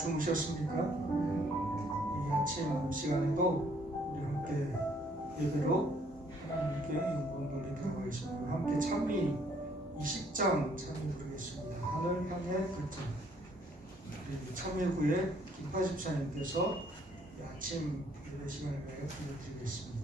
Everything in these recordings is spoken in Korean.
주무셨습니까? 이 아침 시간에도 우리 함께 예배로 하나님께 영광 돌리도록 하겠습니다. 함께 찬미 20장 찬미 부르겠습니다. 하늘 향해 걷자. 참여 후에 김파 집사님께서 아침 예배 시간을 불러드리겠습니다.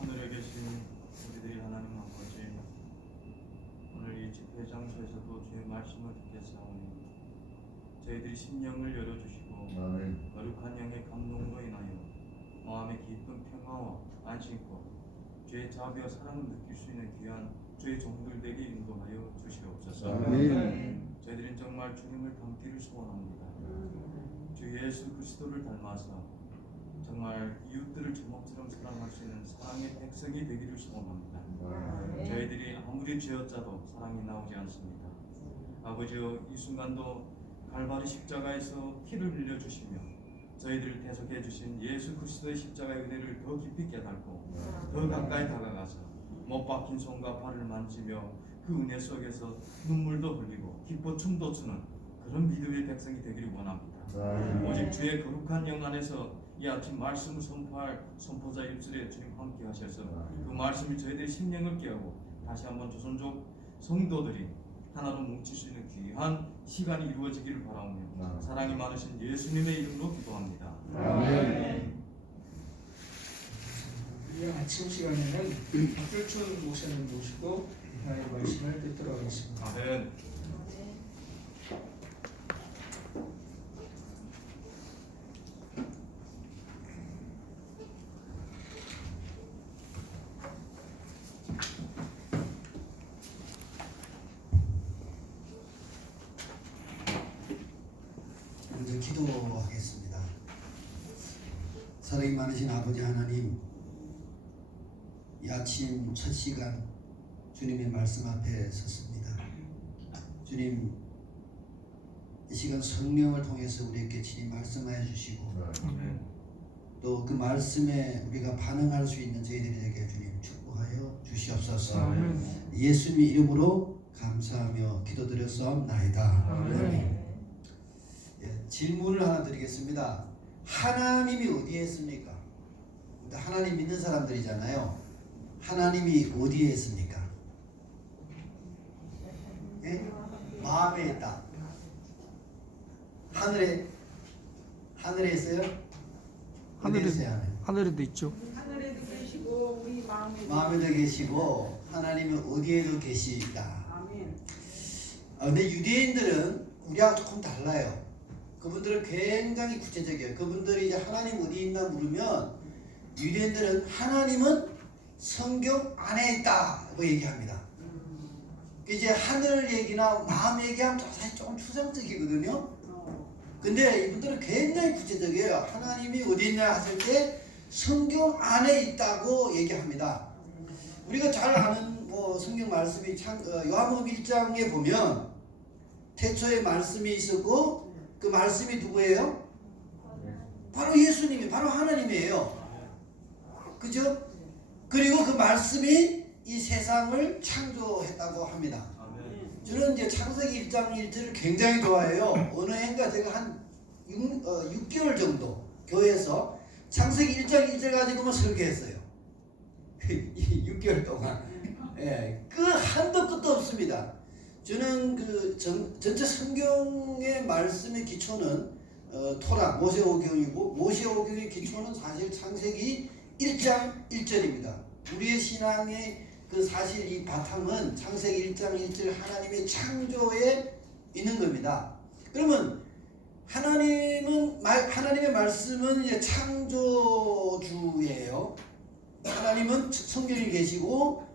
하늘에 계신 우리들이 하나님 아버지, 오늘 이 집회 장소에서도 주의 말씀을 듣겠사오니 저희들이 심령을 열어주시고 거룩한 영의 감동으로 인하여 마음의 깊은 평화와 안식과 주의 자비와 사랑을 느낄 수 있는 귀한 주의 종들에게 인도하여 주시옵소서. 저희들은 정말 주님을 닮기를 소원합니다. 주 예수 그리스도를 닮아서 정말 이웃들을 제목처럼 사랑할 수 있는 사랑의 백성이 되기를 소원합니다. 저희들이 아무리 죄었자도 사랑이 나오지 않습니다. 아버지여, 이 순간도 갈바리 십자가에서 피를 흘려주시며 저희들을 대속해 주신 예수 그리스도의 십자가의 은혜를 더 깊이 깨닫고 더 가까이 다가가서 못 박힌 손과 발을 만지며 그 은혜 속에서 눈물도 흘리고 기뻐 춤도 추는 그런 믿음의 백성이 되기를 원합니다. 오직 주의 거룩한 영 안에서 이 아침 말씀을 선포할 선포자 입술에 주님 함께 하셔서 그 말씀이 저희들의 심령을 깨우고 다시 한번 조선족 성도들이 하나로 뭉칠 수 있는 귀한 시간이 이루어지기를 바라오며 사랑이 많으신 예수님의 이름으로 기도합니다. 아멘. 이 아침 시간에는 박필춘 목사님 모시고 하나님의 말씀을 듣도록 하겠습니다. 아멘. 먼저 기도하겠습니다. 사랑이 많으신 아버지 하나님, 이 아침 첫 시간 주님의 말씀 앞에 섰습니다. 주님, 이 시간 성령을 통해서 우리에게 친히 말씀하여 주시고 또 그 말씀에 우리가 반응할 수 있는 저희들이 되게 주님 축복하여 주시옵소서. 아멘. 예수님의 이름으로 감사하며 기도드렸사옵나이다. 아멘. 질문을 하나 드리겠습니다. 하나님이 어디에 있습니까? 하나님 믿는 사람들이잖아요. 하나님이 어디에 있습니까? 예? 마음에 있다. 하늘에 있어요? 하늘에 있어요, 하나님? 하늘에도 있죠. 하늘에도 계시고 우리 마음에도 계시고 하나님은 어디에도 계시다. 아멘. 근데 유대인들은 우리하고 조금 달라요. 그분들은 굉장히 구체적이에요. 그분들이 이제 하나님 어디 있나 물으면 유대인들은 하나님은 성경 안에 있다고 얘기합니다. 이제 하늘 얘기나 마음 얘기하면 사실 조금 추상적이거든요. 근데 이분들은 굉장히 구체적이에요. 하나님이 어디 있냐 하실 때 성경 안에 있다고 얘기합니다. 우리가 잘 아는 성경 말씀이 요한복음 1장에 보면 태초에 말씀이 있었고 그 말씀이 누구예요? 바로 예수님이, 바로 하나님이에요. 그죠? 그리고 그 말씀이 이 세상을 창조했다고 합니다. 저는 이제 창세기 1장 1절을 굉장히 좋아해요. 어느 해인가 제가 한 6개월 정도 교회에서 창세기 1장 1절 가지고만 설교했어요. 6개월 동안. 예, 그 한도 끝도 없습니다. 저는 그 전체 성경의 말씀의 기초는 토라 모세오경이고 모세오경의 기초는 사실 창세기 1장 1절입니다. 우리의 신앙의 그 사실 이 바탕은 창세기 1장 1절 하나님의 창조에 있는 겁니다. 그러면 하나님의 말씀은 이제 창조주예요. 하나님은 성경에 계시고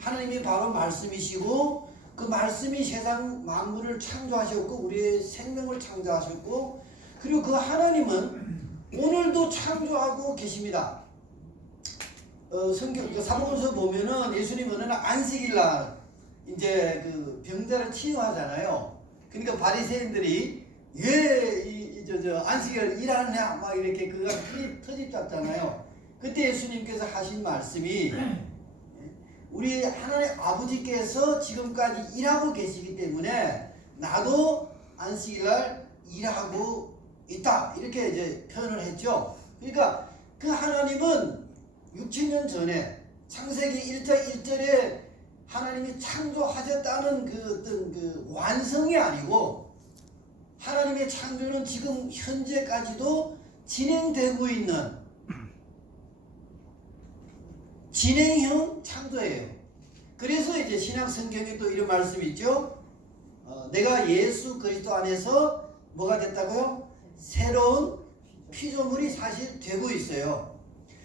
하나님이 바로 말씀이시고 그 말씀이 세상 만물을 창조하셨고 우리의 생명을 창조하셨고 그리고 그 하나님은 오늘도 창조하고 계십니다. 성경 사복음서 보면은 예수님 어느 날 안식일 날 이제 그 병자를 치유하잖아요. 그러니까 바리새인들이 왜 저 안식일 일하느냐 막 이렇게 그가 터집 잡잖아요. 그때 예수님께서 하신 말씀이 우리 하나님 아버지께서 지금까지 일하고 계시기 때문에 나도 안식일날 일하고 있다 이렇게 이제 표현을 했죠. 그러니까 그 하나님은 6,000년 전에 창세기 1장 1절에 하나님이 창조하셨다는 그 어떤 그 완성이 아니고 하나님의 창조는 지금 현재까지도 진행되고 있는 진행형 창조예요. 그래서 이제 신약 성경에 또 이런 말씀이 있죠. 내가 예수 그리스도 안에서 뭐가 됐다고요? 새로운 피조물이 사실 되고 있어요.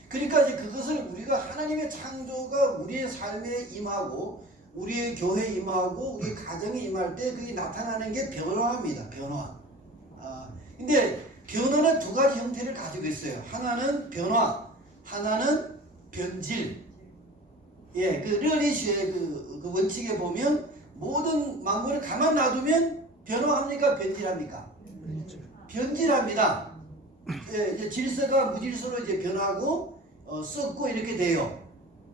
그러니까 이제 그것을 우리가 하나님의 창조가 우리의 삶에 임하고 우리의 교회에 임하고 우리 가정에 임할 때 그게 나타나는 게 변화입니다. 변화. 근데 변화는 두 가지 형태를 가지고 있어요. 하나는 변화, 하나는 변질. 예, 그 르리슈의 그 원칙에 보면 모든 만물을 가만 놔두면 변화합니까? 변질합니까? 변질합니다. 예, 이제 질서가 무질서로 이제 변하고 썩고 이렇게 돼요.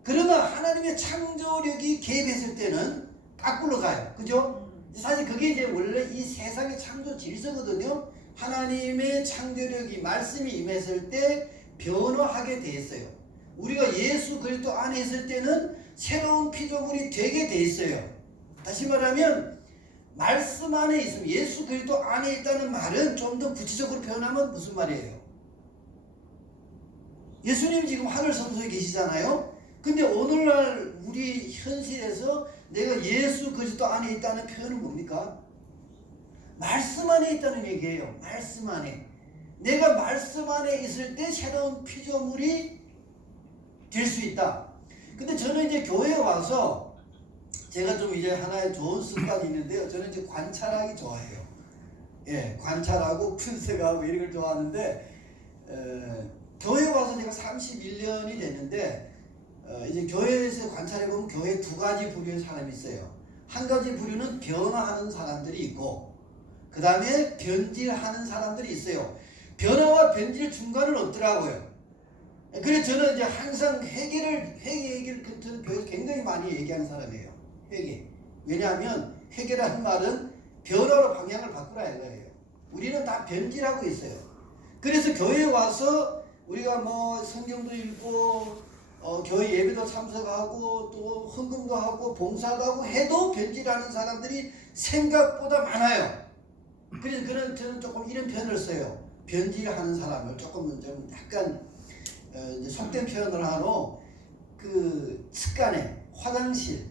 그러나 하나님의 창조력이 개입했을 때는 악불로 가요. 그죠? 사실 그게 이제 원래 이 세상의 창조 질서거든요. 하나님의 창조력이 말씀이 임했을 때 변화하게 돼 있어요. 우리가 예수 그리스도 안에 있을 때는 새로운 피조물이 되게 돼 있어요. 다시 말하면 말씀 안에 있으면 예수 그리스도 안에 있다는 말은 좀 더 구체적으로 표현하면 무슨 말이에요? 예수님 지금 하늘 성소에 계시잖아요. 근데 오늘날 우리 현실에서 내가 예수 그리스도 안에 있다는 표현은 뭡니까? 말씀 안에 있다는 얘기예요. 말씀 안에. 내가 말씀 안에 있을 때 새로운 피조물이 될 수 있다. 근데 저는 이제 교회에 와서 제가 좀 이제 하나의 좋은 습관이 있는데요. 저는 이제 관찰하기 좋아해요. 예, 관찰하고 분석하고 이런 걸 좋아하는데 교회에 와서 제가 31년이 됐는데 이제 교회에서 관찰해보면 교회에 두 가지 부류의 사람이 있어요. 한 가지 부류는 변화하는 사람들이 있고 그 다음에 변질하는 사람들이 있어요. 변화와 변질 중간은 없더라고요. 그래서 저는 이제 항상 회개 얘기를 저는 교회에서 굉장히 많이 얘기하는 사람이에요. 회개. 왜냐하면 회개라는 말은 변화로 방향을 바꾸라 이거예요. 우리는 다 변질하고 있어요. 그래서 교회에 와서 우리가 뭐 성경도 읽고 교회 예배도 참석하고 또 헌금도 하고 봉사도 하고 해도 변질하는 사람들이 생각보다 많아요. 그래서 저는 조금 이런 표현을 써요. 변질하는 사람을 조금 좀 약간 속된 표현을 하노 그 습관에 화장실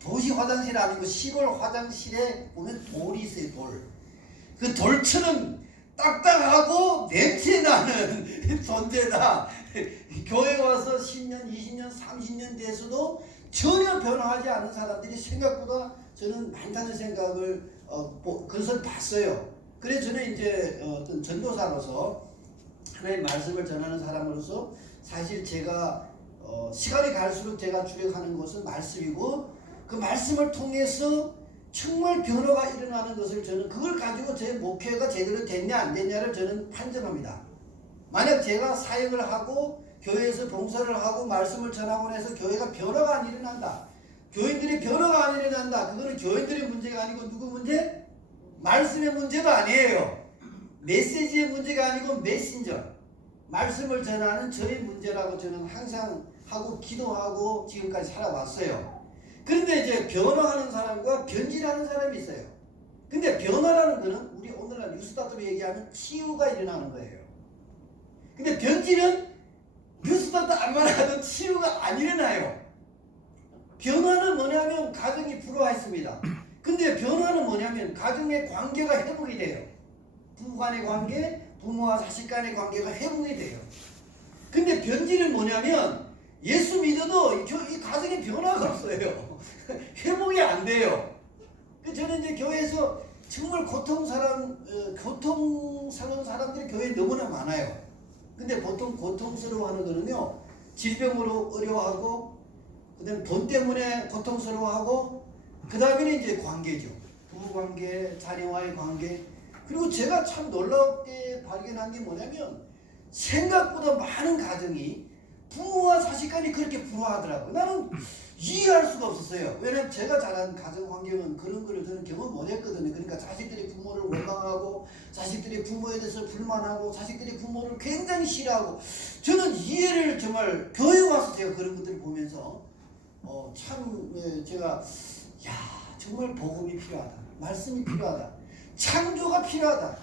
도시 화장실 아니고 시골 화장실에 보면 돌이 있어요. 돌. 그 돌처럼 딱딱하고 냄새나는 존재다. 교회 와서 10년, 20년, 30년 돼서도 전혀 변화하지 않은 사람들이 생각보다 저는 많다는 생각을 그것을 봤어요. 그래서 저는 이제 어떤 전도사로서 하나님의 말씀을 전하는 사람으로서 사실 제가 시간이 갈수록 제가 주력하는 것은 말씀이고 그 말씀을 통해서 정말 변화가 일어나는 것을 저는 그걸 가지고 제 목회가 제대로 됐냐 안 됐냐를 저는 판정합니다. 만약 제가 사역을 하고 교회에서 봉사를 하고 말씀을 전하고 해서 교회가 변화가 안 일어난다. 교인들이 변화가 안 일어난다. 그거는 교인들의 문제가 아니고 누구 문제? 말씀의 문제도 아니에요. 메시지의 문제가 아니고 메신저. 말씀을 전하는 저의 문제라고 저는 항상 하고 기도하고 지금까지 살아왔어요. 그런데 이제 변화하는 사람과 변질하는 사람이 있어요. 근데 변화라는 거는 우리 오늘날 뉴스타트로 얘기하면 치유가 일어나는 거예요. 근데 변질은 뉴스타트 안만 하도 치유가 안 일어나요. 변화는 뭐냐면 가정이 불화했습니다. 근데 변화는 뭐냐면 가정의 관계가 회복이 돼요. 부부 간의 관계, 부모와 자식 간의 관계가 회복이 돼요. 근데 변질은 뭐냐면 예수 믿어도 이 가정에 변화가 없어요. 회복이 안 돼요. 저는 이제 교회에서 정말 고통스러운 사람들이 교회에 너무나 많아요. 근데 보통 고통스러워하는 거는요, 질병으로 어려워하고, 그 다음에 돈 때문에 고통스러워하고, 그 다음에는 이제 관계죠. 부부관계, 자녀와의 관계. 그리고 제가 참 놀랍게 발견한 게 뭐냐면, 생각보다 많은 가정이 부모와 자식 간이 그렇게 불화하더라고요. 나는 이해할 수가 없었어요. 왜냐면 제가 자란 가정 환경은 그런 거를 저는 경험 못 했거든요. 그러니까 자식들이 부모를 원망하고 자식들이 부모에 대해서 불만하고 자식들이 부모를 굉장히 싫어하고 저는 이해를 정말 교회 와서 제가 그런 것들을 보면서 참 제가 정말 복음이 필요하다. 말씀이 필요하다. 창조가 필요하다.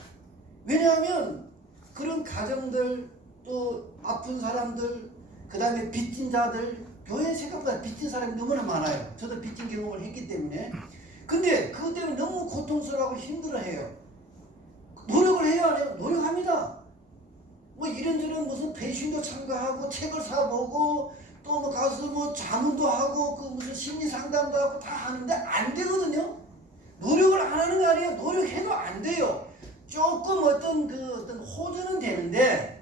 왜냐하면 그런 가정들 또 아픈 사람들 그 다음에 빚진 자들 교회 생각보다 빚진 사람이 너무나 많아요. 저도 빚진 경험을 했기 때문에. 근데 그것 때문에 너무 고통스러워하고 힘들어해요. 노력을 해야 안 해요? 노력합니다. 뭐 이런저런 무슨 배신도 참가하고 책을 사보고 또 뭐 가서 뭐 자문도 하고 그 무슨 심리 상담도 하고 다 하는데 안 되거든요. 노력을 안 하는 거 아니에요. 노력해도 안 돼요. 조금 어떤 호전은 되는데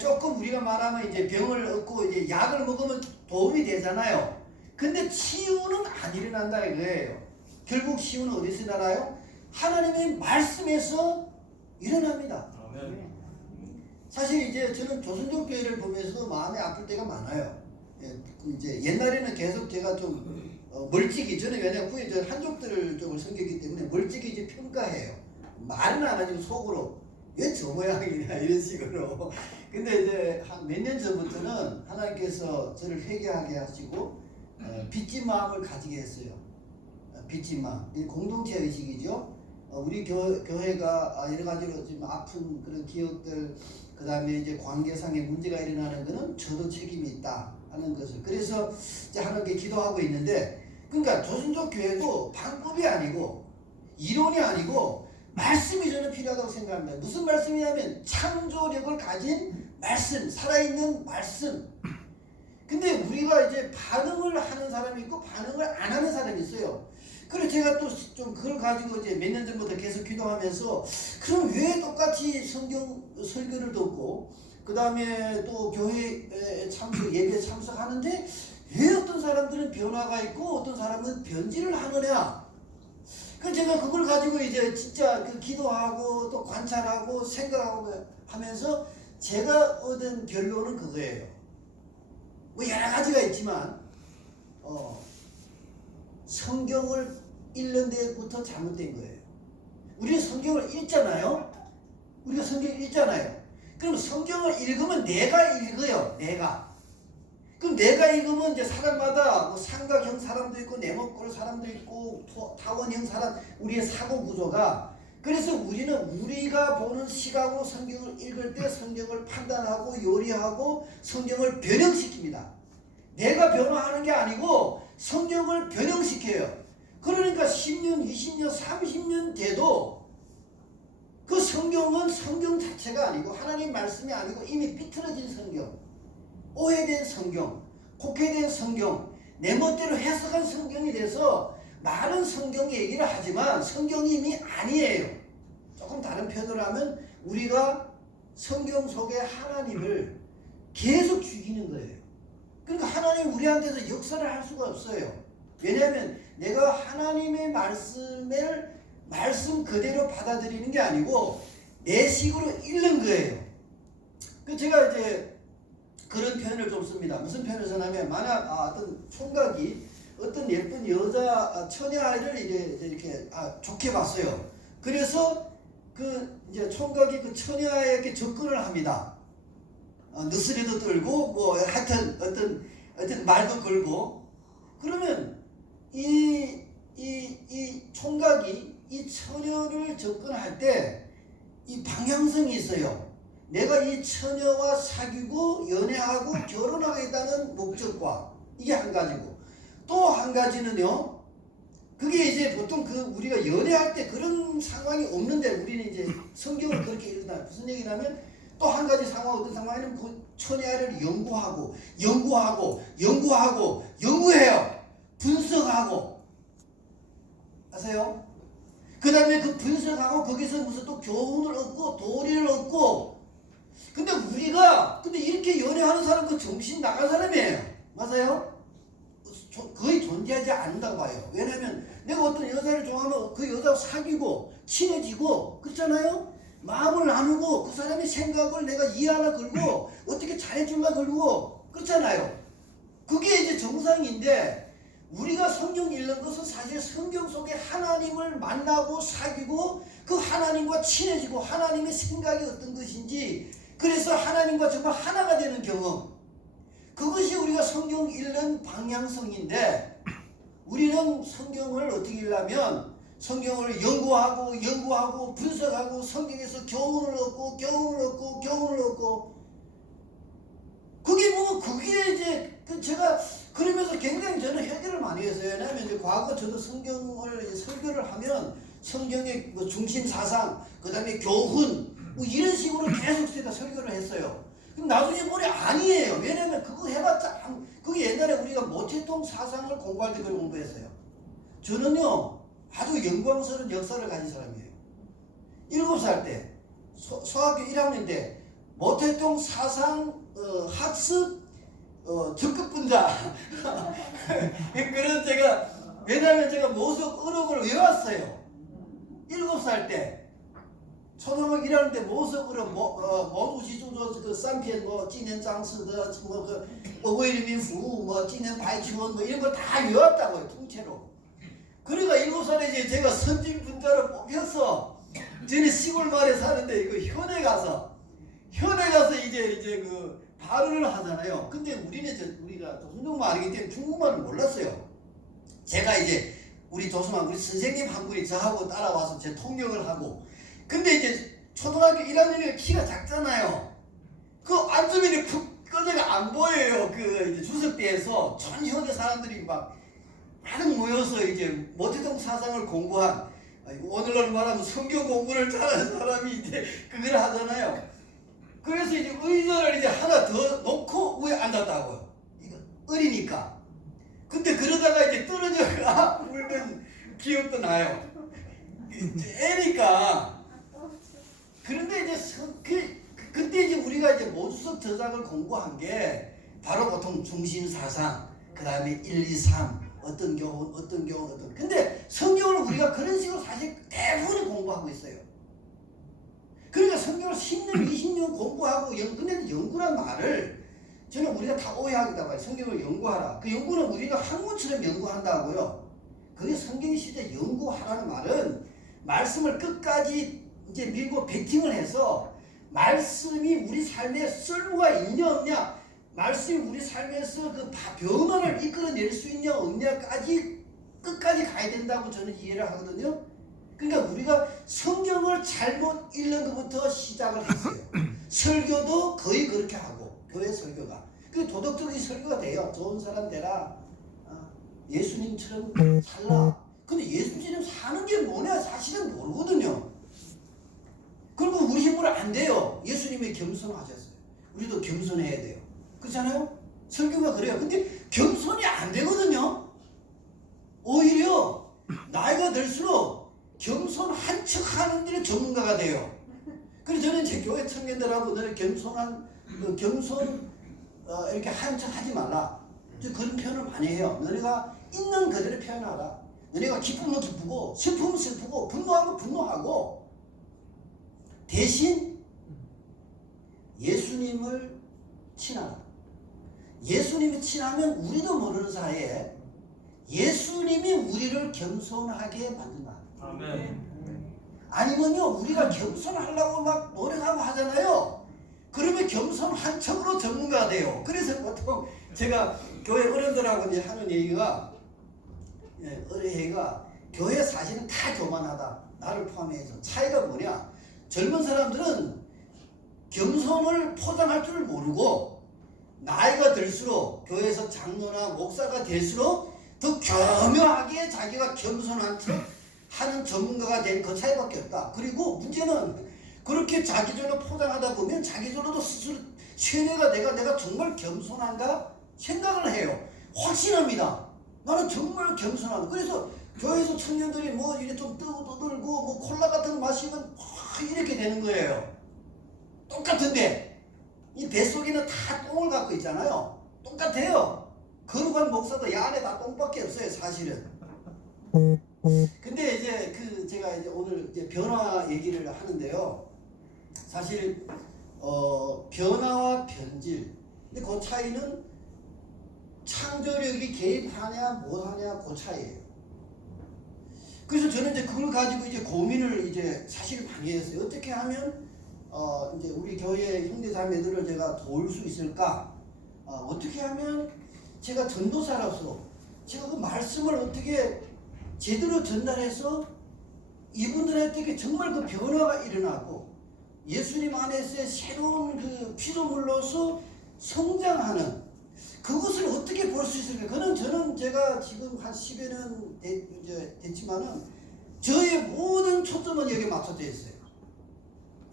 조금 우리가 말하면 이제 병을 얻고 이제 약을 먹으면 도움이 되잖아요. 근데 치유는 안 일어난다 이거예요. 결국 치유는 어디서 일어나요? 하나님의 말씀에서 일어납니다. 사실 이제 저는 조선족 교회를 보면서도 마음이 아플 때가 많아요. 이제 옛날에는 계속 제가 좀 멀찍이 저는 왜냐면 후에 저 한족들 쪽을 섬겼기 때문에 멀찍이 이제 평가해요. 말은 안 하지만 속으로 왜 저 모양이냐 이런 식으로. 근데 이제 한 몇 년 전부터는 하나님께서 저를 회개하게 하시고 빚진 마음을 가지게 했어요. 빚진 마음. 이 공동체 의식이죠. 우리 교회가 여러 가지로 지금 아픈 그런 기억들, 그 다음에 이제 관계상의 문제가 일어나는 것은 저도 책임이 있다 하는 것을. 그래서 이제 하나님께 기도하고 있는데, 그러니까 조선족 교회도 방법이 아니고 이론이 아니고 말씀이 저는 필요하다고 생각합니다. 무슨 말씀이냐면 창조력을 가진 말씀, 살아있는 말씀. 근데 우리가 이제 반응을 하는 사람이 있고 반응을 안 하는 사람이 있어요. 그래서 제가 또 좀 그걸 가지고 이제 몇 년 전부터 계속 기도하면서, 그럼 왜 똑같이 성경 설교를 듣고 그 다음에 또 교회에 참석, 예배에 참석하는데 왜 어떤 사람들은 변화가 있고 어떤 사람은 변질을 하느냐. 그 제가 그걸 가지고 이제 진짜 그 기도하고 또 관찰하고 생각하고 하면서 제가 얻은 결론은 그거예요. 뭐 여러 가지가 있지만 성경을 읽는 데부터 잘못된 거예요. 우리는 성경을 읽잖아요. 우리가 성경을 읽잖아요. 그럼 성경을 읽으면 내가 읽어요. 내가. 그럼 내가 읽으면 이제 사람마다 뭐 삼각형 사람도 있고 네모꼴 사람도 있고 타원형 사람, 우리의 사고 구조가. 그래서 우리는 우리가 보는 시각으로 성경을 읽을 때 성경을 판단하고 요리하고 성경을 변형시킵니다. 내가 변화하는 게 아니고 성경을 변형시켜요. 그러니까 10년, 20년, 30년 돼도 그 성경은 성경 자체가 아니고 하나님 말씀이 아니고 이미 삐뚤어진 성경, 오해된 성경, 곡해된 성경, 내 멋대로 해석한 성경이 돼서 많은 성경 얘기를 하지만 성경이 이미 아니에요. 조금 다른 표현으로 하면 우리가 성경 속의 하나님을 계속 죽이는 거예요. 그러니까 하나님 우리한테서 역사를 할 수가 없어요. 왜냐하면 내가 하나님의 말씀을 말씀 그대로 받아들이는 게 아니고 내 식으로 읽는 거예요. 그 제가 이제 그런 표현을 좀 씁니다. 무슨 표현을 쓰냐면, 만약 어떤 총각이 어떤 예쁜 여자 처녀아이를 이렇게 좋게 봤어요. 그래서 그 이제 총각이 그 처녀아이에게 접근을 합니다. 느스리도 떨고 뭐 하여튼 어떤 말도 걸고. 그러면 이 총각이 이 처녀를 접근할 때 이 방향성이 있어요. 내가 이 처녀와 사귀고 연애하고 결혼하겠다는 목적과, 이게 한 가지고, 또 한 가지는요, 그게 이제 보통 우리가 연애할 때 그런 상황이 없는데 우리는 이제 성경을 그렇게 읽는다. 무슨 얘기냐면, 또 한 가지 상황, 어떤 상황에는 그 처녀를 연구해요. 분석하고. 아세요? 그 다음에 그 분석하고 거기서 무슨 또 교훈을 얻고 도리를 얻고. 근데 우리가 이렇게 연애하는 사람 그 정신 나간 사람이에요. 맞아요? 거의 존재하지 않는다고 봐요. 왜냐면 내가 어떤 여자를 좋아하면 그 여자와 사귀고 친해지고 그렇잖아요? 마음을 나누고 그 사람의 생각을 내가 이해하려 걸고 어떻게 잘해주려 걸고 그렇잖아요. 그게 이제 정상인데, 우리가 성경 읽는 것은 사실 성경 속에 하나님을 만나고 사귀고 그 하나님과 친해지고 하나님의 생각이 어떤 것인지, 그래서 하나님과 정말 하나가 되는 경험, 그것이 우리가 성경 읽는 방향성인데, 우리는 성경을 어떻게 읽냐면 성경을 연구하고 분석하고 성경에서 교훈을 얻고 그게 이제 제가 그러면서 굉장히 저는 해결을 많이 했어요. 왜냐하면 이제 과거 저도 성경을 이제 설교를 하면 성경의 뭐 중심 사상, 그 다음에 교훈 뭐 이런 식으로 계속 제가 설교를 했어요. 그럼 나중에 보니 아니에요. 왜냐면 그거 해봤자 그게 옛날에 우리가 모태통 사상을 공부할 때 그걸 공부했어요. 저는요 아주 영광스러운 역사를 가진 사람이에요. 7살 때 소학교 1학년 때 모태통 사상 학습 적급 분자 그런 왜냐면 제가 모속 어록을 외웠어요. 7살 때. 초등학교 1학년 때 모습으로 모두시주도 그 쌈피엔 뭐 찐년 장스的뭐그 어버이민服뭐 찐년 바이치원 뭐 이런 거 다 외웠다고요 통째로. 그러니까 7살에 이제 제가 선진 분자로 뽑혀서 저는 시골 마을에 사는데 그 현에 가서 이제 그 발언을 하잖아요. 근데 우리가 조선족만 알기 때문에 중국말을 몰랐어요. 제가 이제 우리 조선왕 우리 선생님 한 분이 저하고 따라와서 제 통역을 하고. 근데 이제 초등학교 1학년이니까 키가 작잖아요. 그 앉으면 푹 꺼져가 안 보여요. 그 이제 주석대에서 전 현대 사람들이 막 모여서 이제 모태동 사상을 공부한, 오늘날 말하면 성경 공부를 잘하는 사람이 이제 그걸 하잖아요. 그래서 이제 의자를 이제 하나 더 놓고 위에 앉았다고요. 이거 어리니까. 근데 그러다가 이제 떨어져가 울던 기억도 나요. 애니까. 그런데 이제 그때 이제 우리가 이제 모주석 저작을 공부한 게 바로 보통 중심사상, 그 다음에 1, 2, 3, 어떤 교훈. 근데 성경을 우리가 그런 식으로 사실 대부분이 공부하고 있어요. 그러니까 성경을 10년, 20년 공부하고, 근데 연구란 말을 저는 우리가 다 오해하기다 봐요. 성경을 연구하라. 그 연구는 우리가 학문처럼 연구한다고요. 그게 성경 시대 연구하라는 말은 말씀을 끝까지 이제 밀고 베팅을 해서 말씀이 우리 삶에 쓸모가 있냐 없냐, 말씀이 우리 삶에서 그 변화를 이끌어낼 수 있냐 없냐까지 끝까지 가야 된다고 저는 이해를 하거든요. 그러니까 우리가 성경을 잘못 읽는 것부터 시작을 했어요. 설교도 거의 그렇게 하고, 교회 설교가 그 도덕적인 설교가 돼요. 좋은 사람 되라, 예수님처럼 살라. 근데 예수님처럼 사는 게 뭐냐 사실은 모르거든요. 그리고 우리 힘으로 안 돼요. 예수님이 겸손하셨어요. 우리도 겸손해야 돼요. 그렇잖아요? 설교가 그래요. 근데 겸손이 안 되거든요. 오히려 나이가 들수록 겸손한 척 하는 데는 전문가가 돼요. 그래서 저는 제 교회 청년들하고 너는 이렇게 한 척 하지 말라. 그런 표현을 많이 해요. 너네가 있는 그대로 표현하라. 너네가 기쁘면 기쁘고 슬프면 슬프고 분노하면 분노하고, 대신 예수님을 친하라. 예수님이 친하면 우리도 모르는 사이에 예수님이 우리를 겸손하게 만든다. 아멘. 아니면요, 우리가 겸손하려고 막 노력하고 하잖아요. 그러면 겸손한 척으로 전문가가 돼요. 그래서 보통 제가 교회 어른들하고 이제 하는 얘기가, 교회 사실은 다 교만하다. 나를 포함해서. 차이가 뭐냐? 젊은 사람들은 겸손을 포장할 줄 모르고, 나이가 들수록 교회에서 장로나 목사가 될수록 더 교묘하게 자기가 겸손한 척 하는 전문가가 된 그 차이밖에 없다. 그리고 문제는 그렇게 자기적으로 포장하다 보면 자기적으로도 스스로 세뇌가 내가 정말 겸손한가 생각을 해요. 확신합니다. 나는 정말 겸손하다. 그래서 교회에서 청년들이 뭐 이렇게 좀 떠들고 뭐 콜라 같은 거 마시면 이렇게 되는 거예요. 똑같은데 이 뱃속에는 다 똥을 갖고 있잖아요. 똑같아요. 거룩한 목사도 야 안에 다 똥밖에 없어요, 사실은. 근데 이제 제가 이제 오늘 이제 변화 얘기를 하는데요. 사실 변화와 변질. 근데 그 차이는 창조력이 개입하냐 못하냐 그 차이예요. 그래서 저는 이제 그걸 가지고 이제 고민을 이제 사실 많이 했어요. 어떻게 하면 이제 우리 교회 형제자매들을 제가 도울 수 있을까? 어떻게 하면 제가 전도사로서 제가 그 말씀을 어떻게 제대로 전달해서 이분들한테 정말 그 변화가 일어나고 예수님 안에서의 새로운 그 피조물로서 성장하는 그것을 어떻게 볼 수 있을까? 저는 제가 지금 한 10여 년 됐지만은 저의 모든 초점은 여기에 맞춰져 있어요.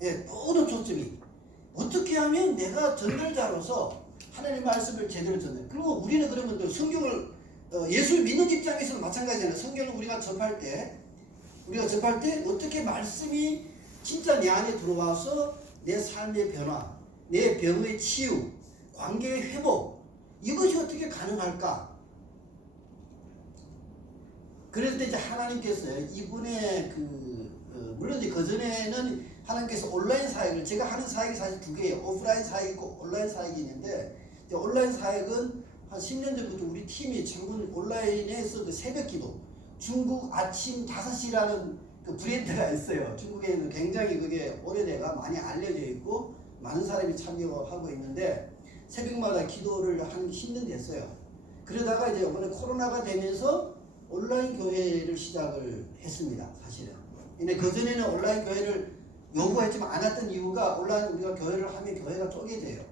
예, 모든 초점이 어떻게 하면 내가 전달자로서 하나님 말씀을 제대로 전해. 그리고 우리는 그러면 또 성경을 예수를 믿는 입장에서는 마찬가지잖아요. 성경을 우리가 접할 때 어떻게 말씀이 진짜 내 안에 들어와서 내 삶의 변화, 내 병의 치유, 관계의 회복, 이것이 어떻게 가능할까? 그럴 때 이제 하나님께서 이분의 물론 이제 그 전에는 하나님께서 온라인 사역을 제가 하는 사역이 사실 두 개예요. 오프라인 사역 있고 온라인 사역이 있는데 이제 온라인 사역은 한 10년 전부터 우리 팀이 전부 온라인에서 그 새벽기도 중국 아침 5시라는 그 브랜드가 있어요. 중국에는 굉장히 그게 오래돼가 많이 알려져 있고 많은 사람이 참여하고 있는데 새벽마다 기도를 한 10년 됐어요. 그러다가 이제 이번에 코로나가 되면서 온라인 교회를 시작을 했습니다. 사실은. 근데 그전에는 온라인 교회를 요구했지만 안 했던 이유가 온라인 우리가 교회를 하면 교회가 쪼개져요.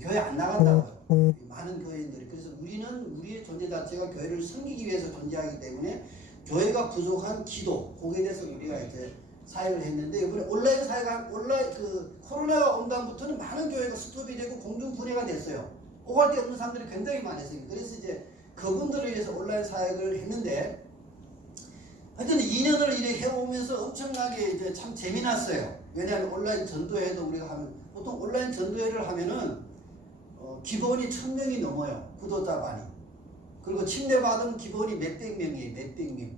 교회 안 나간다고요. 많은 교회인들이. 그래서 우리는 우리의 존재 자체가 교회를 섬기기 위해서 존재하기 때문에 교회가 부족한 기도, 거기에 대해서 우리가 이제 사역을 했는데 이번에 온라인 사역가 온라인 코로나가 온 다음부터는 많은 교회가 스톱이 되고 공중 분해가 됐어요. 오갈 데 없는 사람들이 굉장히 많았어요. 그래서 이제 그분들을 위해서 온라인 사역을 했는데 하여튼 2년을 이렇게 해오면서 엄청나게 이제 참 재미났어요. 왜냐하면 온라인 전도회도 우리가 하면 보통 온라인 전도회를 하면은 기본이 1000명이 넘어요. 구독자 많이. 그리고 침례받은 기본이 몇백 명이에요. 몇백 명.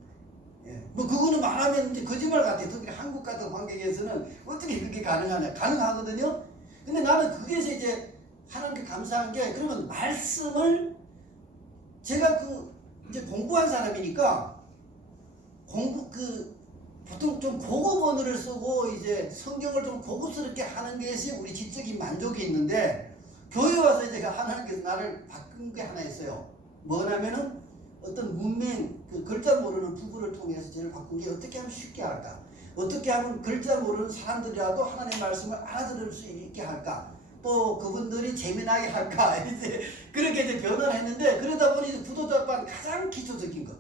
예. 뭐 그거는 말하면 이제 거짓말 같아요. 특히 한국 같은 환경에서는 어떻게 그게 가능하냐? 가능하거든요. 근데 나는 거기에서 이제 하나님께 감사한 게 그러면 말씀을 제가 이제 공부한 사람이니까 보통 좀 고급 언어를 쓰고 이제 성경을 좀 고급스럽게 하는 것이 우리 지적인 만족이 있는데 교회 와서 이제 하나님께서 나를 바꾼 게 하나 있어요. 뭐냐면은 어떤 문맹 글자 모르는 부부를 통해서 저를 바꾼 게 어떻게 하면 쉽게 할까? 어떻게 하면 글자 모르는 사람들이라도 하나님의 말씀을 알아들을 수 있게 할까? 또 그분들이 재미나게 할까? 이제 그렇게 이제 변화를 했는데 그러다 보니 이제 구도자반 가장 기초적인 것.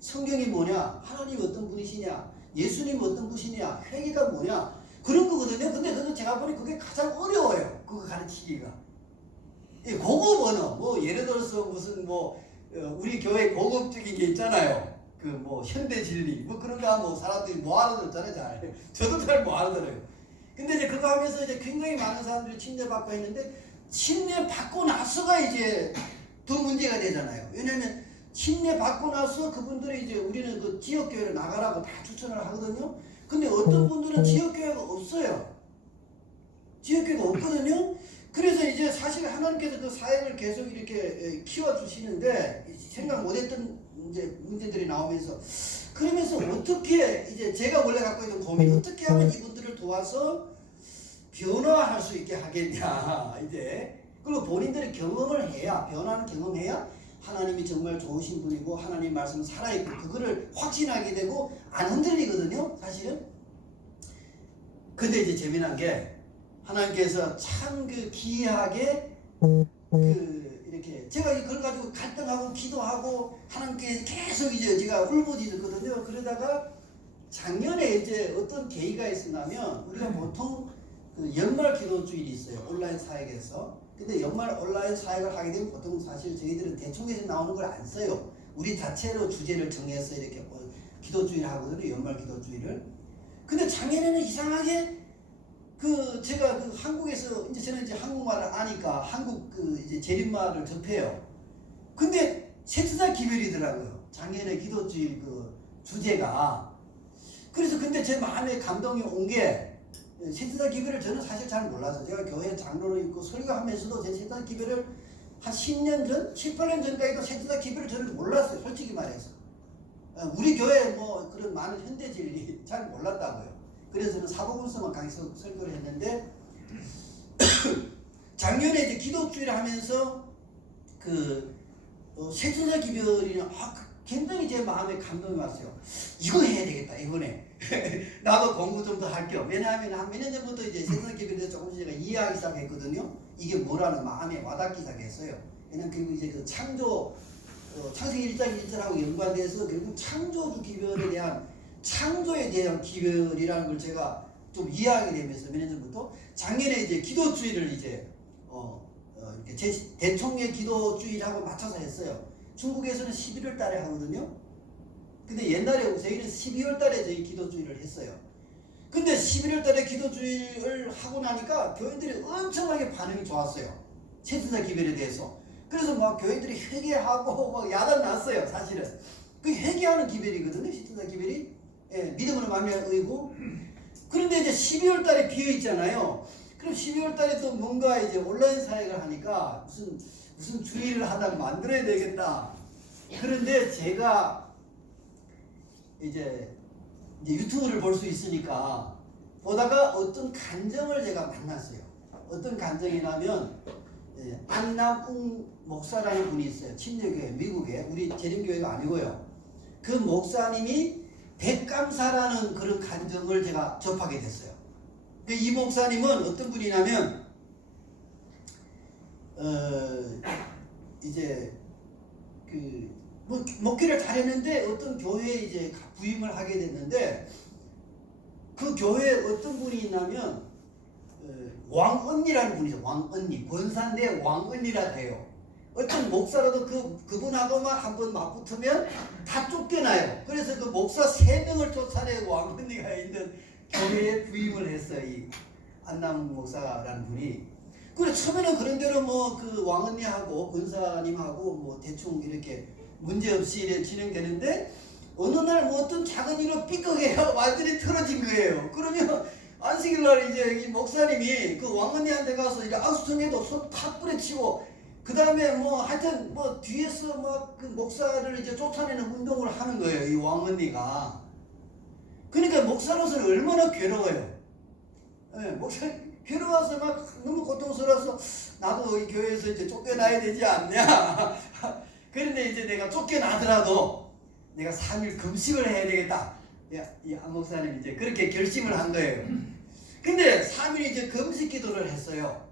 성경이 뭐냐? 하나님 어떤 분이시냐? 예수님 어떤 분이시냐? 회개가 뭐냐? 그런 거거든요. 근데 그거 제가 보니 그게 가장 어려워요. 그거 가르치기가. 고급 언어, 뭐 예를 들어서 무슨 우리 교회 고급적인 게 있잖아요. 현대 진리 뭐 그런 거 하면 사람들이 뭐 알아들었잖아요. 잘. 저도 잘 못 알아들어요. 근데 이제 그거 하면서 이제 굉장히 많은 사람들이 침례받고 했는데 침례받고 나서가 이제 더 문제가 되잖아요. 왜냐면 침례받고 나서 그분들이 이제 우리는 그 지역교회를 나가라고 다 추천을 하거든요. 근데 어떤 분들은 지역교회가 없어요. 지역교회가 없거든요. 그래서 이제 사실 하나님께서 그 사역을 계속 이렇게 키워주시는데 생각 못했던 이제 문제들이 나오면서 그러면서 어떻게 이제 제가 원래 갖고 있는 고민 어떻게 하면 이분들을 도와서 변화할 수 있게 하겠냐 이제 그리고 본인들이 경험을 해야 변화는 경험해야 하나님이 정말 좋으신 분이고 하나님 말씀은 살아있고 그거를 확신하게 되고 안 흔들리거든요 사실은. 근데 이제 재미난 게 하나님께서 참 기이하게 이렇게 제가 그걸 가지고 갈등하고 기도하고 하나님께 계속 이제 제가 울부짖었거든요. 그러다가 작년에 이제 어떤 계기가 있었냐면 우리가 보통 연말 기도주일이 있어요. 온라인 사역에서. 근데 연말 온라인 사역을 하게 되면 보통 사실 저희들은 대충해서 나오는 걸 안 써요. 우리 자체로 주제를 정해서 이렇게 기도주일 하거든요. 연말 기도주일을. 근데 작년에는 이상하게 제가 한국에서 이제 저는 이제 한국말을 아니까 한국 이제 재림말을 접해요. 근데 세트다 기별이더라고요. 작년에 기도주일 주제가. 그래서 근데 제 마음에 감동이 온 게 세트다 기별을 저는 사실 잘 몰라서 제가 교회 장로로 있고 설교하면서도 제 세트다 기별을 한 10년 전, 7, 8년 전까지도 세트다 기별을 저는 몰랐어요. 솔직히 말해서. 우리 교회 그런 많은 현대 진리 잘 몰랐다고요. 그래서 저는 사복음서만 강의서 설교를 했는데 작년에 이제 기도주일 하면서 세트다 기별이는 굉장히 제 마음에 감동이 왔어요. 이거 해야 되겠다 이번에. 나도 공부 좀 더 할 겸. 왜냐하면 한 몇 년 전부터 이제 세트다 기별에 대해서 조금씩 제가 이해하기 시작했거든요. 이게 뭐라는 마음에 와닿기 시작했어요. 왜냐면 결국 이제 창세기 1장 1절하고 연관돼서 결국 창조주 기별에 대한 창조에 대한 기별이라는 걸 제가 좀 이해하게 되면서 몇 년 전부터 작년에 이제 기도주일을 이제 이렇게 대총회 기도주일하고 맞춰서 했어요. 중국에서는 11월 달에 하거든요. 근데 옛날에 저희는 12월 달에 저희 기도주일을 했어요. 근데 11월 달에 기도주일을 하고 나니까 교인들이 엄청나게 반응이 좋았어요. 세트다 기별에 대해서. 그래서 막 교인들이 회개하고 막 야단 났어요, 사실은. 그 회개하는 기별이거든요. 시트다 기별이. 예, 믿음으로 말미암아 의고. 그런데 이제 12월 달에 비어 있잖아요. 그럼 12월 달에 또 뭔가 이제 온라인 사역을 하니까 무슨 주의를 하나 만들어야 되겠다. 그런데 제가 이제 유튜브를 볼 수 있으니까 보다가 어떤 간정을 제가 만났어요. 어떤 간정이냐면 안남웅 목사라는 분이 있어요. 침례교회 미국에 우리 재림교회가 아니고요. 그 목사님이 백감사라는 그런 간정을 제가 접하게 됐어요. 이 목사님은 어떤 분이냐면 이제 목회를 잘했는데 어떤 교회에 이제 부임을 하게 됐는데 그 교회에 어떤 분이 있냐면 왕언니라는 분이죠. 왕언니. 권사인데 왕언니라 돼요. 어떤 목사라도 그분하고만 한번 맞붙으면 다 쫓겨나요. 그래서 그 목사 3명을 쫓아내고 왕언니가 있는 교회에 부임을 했어요. 이 안남 목사라는 분이. 그래 처음에는 그런 대로 뭐 그 왕언니하고 권사님하고 뭐 대충 이렇게 문제없이 이렇게 진행되는데 어느 날 뭐 어떤 작은 일로 삐걱해가 완전히 틀어진 거예요. 그러면 안식일 날 이제 이 목사님이 그 왕언니한테 가서 이제 악수청에도 손 탁 뿌려치고 그 다음에 뭐 하여튼 뭐 뒤에서 막 그 목사를 이제 쫓아내는 운동을 하는 거예요. 이 왕언니가. 그러니까 목사로서는 얼마나 괴로워요. 네, 목사 괴로워서 막 너무 고통스러워서 나도 이 교회에서 이제 쫓겨나야 되지 않냐. 그런데 이제 내가 쫓겨나더라도 내가 3일 금식을 해야 되겠다. 이 안 목사님 이제 그렇게 결심을 한 거예요. 근데 3일 이제 금식 기도를 했어요.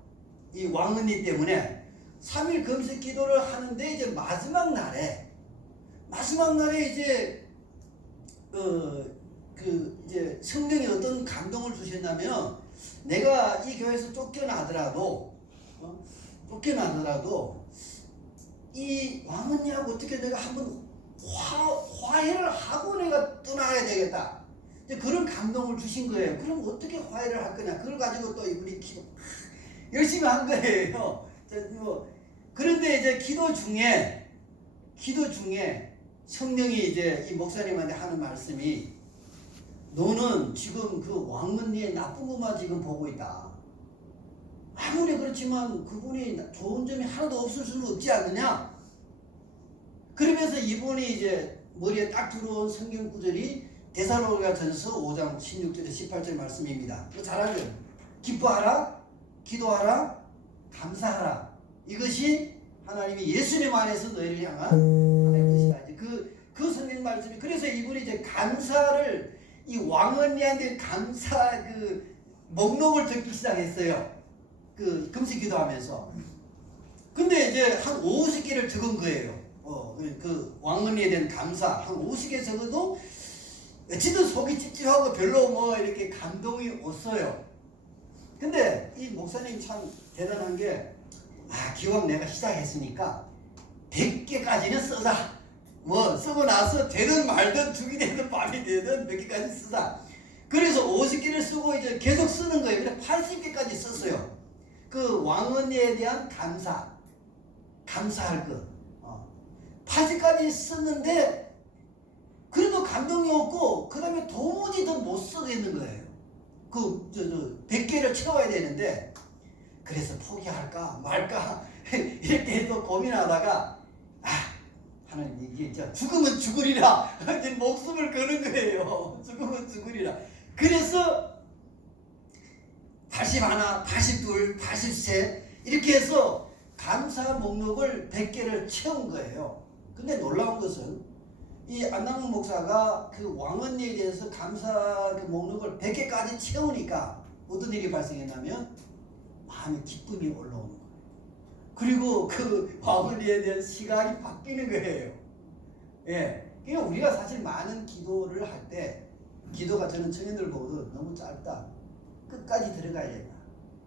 이 왕언니 때문에 3일 금식 기도를 하는데 이제 마지막 날에 이제 이제 성령이 어떤 감동을 주셨냐면 내가 이 교회에서 쫓겨나더라도 이 왕언니하고 어떻게 내가 한번 화해를 하고 내가 떠나야 되겠다. 이제 그런 감동을 주신 거예요. 그럼 어떻게 화해를 할 거냐? 그걸 가지고 또 이분이 열심히 한 거예요. 그런데 이제 기도 중에 성령이 이제 이 목사님한테 하는 말씀이 너는 지금 그 왕언니의 나쁜 것만 지금 보고 있다. 아무리 그렇지만 그분이 좋은 점이 하나도 없을 수는 없지 않느냐? 그러면서 이분이 이제 머리에 딱 들어온 성경 구절이 데살로니가전서 5장 16절에 18절 말씀입니다. 잘 알죠? 기뻐하라, 기도하라, 감사하라. 이것이 하나님이 예수님 안에서 너희를 향한 하나님의 뜻이다. 그 성경 말씀이 그래서 이분이 이제 감사를 이 왕언니한테 감사 목록을 적기 시작했어요. 그 금식 기도하면서. 근데 이제 한 50개를 적은 거예요. 그 왕언니에 대한 감사 한 50개 적어도 어찌든 속이 찝찝하고 별로 뭐 이렇게 감동이 없어요. 근데 이 목사님 참 대단한 게 기왕 내가 시작했으니까 100개까지는 쓰자. 뭐 쓰고 나서 되든 말든 죽이 되든 밤이 되든 몇 개까지 쓰자. 그래서 50개를 쓰고 이제 계속 쓰는 거예요. 그래서 80개까지 썼어요. 그 왕언니에 대한 감사할 것. 80까지 썼는데 그래도 감동이 없고 그 다음에 도무지 더 못 쓰겠는 거예요. 100개를 채워야 되는데 그래서 포기할까 말까 이렇게 해서 고민하다가 하나님 이게 죽으면 죽으리라. 이제 목숨을 거는 거예요. 죽으면 죽으리라. 그래서 81, 82, 83 이렇게 해서 감사 목록을 100개를 채운 거예요. 근데 놀라운 것은 이 안남웅 목사가 그 왕언니에 대해서 감사 그 목록을 100개까지 채우니까 어떤 일이 발생했냐면 마음에 기쁨이 올라오는 거예요. 그리고 그 왕언니에 대한 시각이 바뀌는 거예요. 예. 그러니까 우리가 사실 많은 기도를 할 때 기도가 저는 청년들 보고도 너무 짧다. 끝까지 들어가야 된다.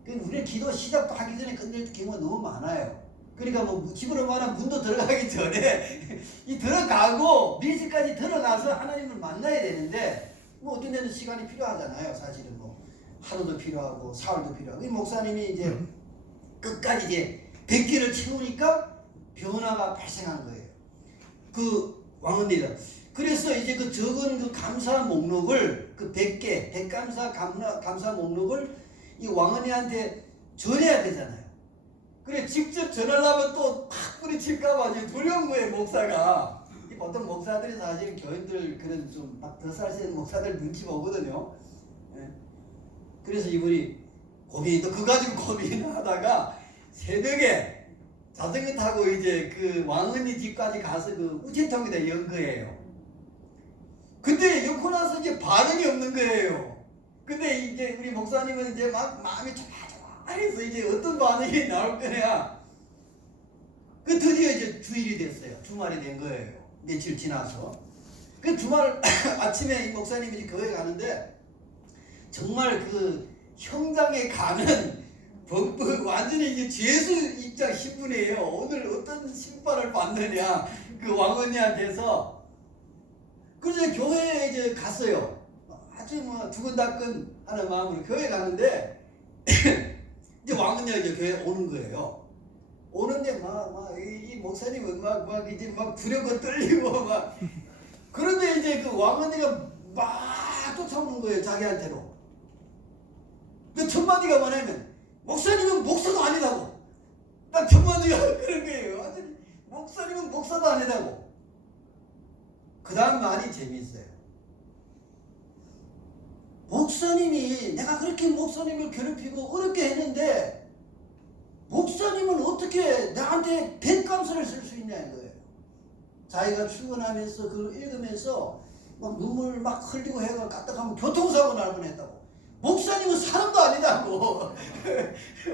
그러니까 우리가 기도 시작도 하기 전에 끝낼 경우가 너무 많아요. 그러니까 뭐 집으로 말하면 문도 들어가기 전에 들어가고 밀실까지 들어가서 하나님을 만나야 되는데 뭐 어떤 데는 시간이 필요하잖아요. 사실은 뭐 하루도 필요하고 사흘도 필요하고 이 목사님이 이제 끝까지 이제 100개를 채우니까 변화가 발생한 거예요. 그 왕언니가 그래서 이제 그 적은 그 감사 목록을 그 100개, 100감사 감사 목록을 이 왕언니한테 전해야 되잖아요. 그래 직접 전하려면 또 팍 뿌리칠까봐 이제 두려운 거예요, 목사가. 이 보통 목사들이 사실 교인들 그런 좀 막 더 살시는 목사들 눈치 보거든요. 예. 그래서 이분이 고민도 그거 가지고 고민을 하다가 새벽에 자전거 타고 이제 그 왕언니 집까지 가서 그 우체통에다 연 거예요. 근데 엮고 나서 이제 반응이 없는 거예요. 근데 이제 우리 목사님은 이제 막 마음이 좋아해서 이제 어떤 반응이 나올 거냐. 그 드디어 이제 주일이 됐어요. 주말이 된 거예요. 며칠 지나서. 그 주말 아침에 이 목사님이 이제 교회 가는데 정말 그 현장에 가는 완전히 이제 죄수 입장 신분이에요. 오늘 어떤 심판을 받느냐 그 왕언니한테서. 그래서 교회에 이제 갔어요. 아주 뭐 두근다근 하는 마음으로 교회 가는데 이제 왕언니가 이제 교회 오는 거예요. 오는데 이 목사님은 막 이제 막 두렵고 떨리고 막 그런데 이제 그 왕언니가 막 쫓아오는 거예요, 자기한테로. 그 첫 마디가 뭐냐면 목사님은 목사도 아니다고. 딱 첫 마디가 그런 거예요. 완전히 목사님은 목사도 아니다고. 그 다음 말이 재미있어요. 목사님이 내가 그렇게 목사님을 괴롭히고 어렵게 했는데 목사님은 어떻게 나한테 뱃감사를 쓸 수 있냐 이거예요. 자기가 출근하면서 그걸 읽으면서 막 눈물 막 흘리고 해가 까딱하면 교통사고 날 뻔했다고. 목사님은 사람도 아니다고.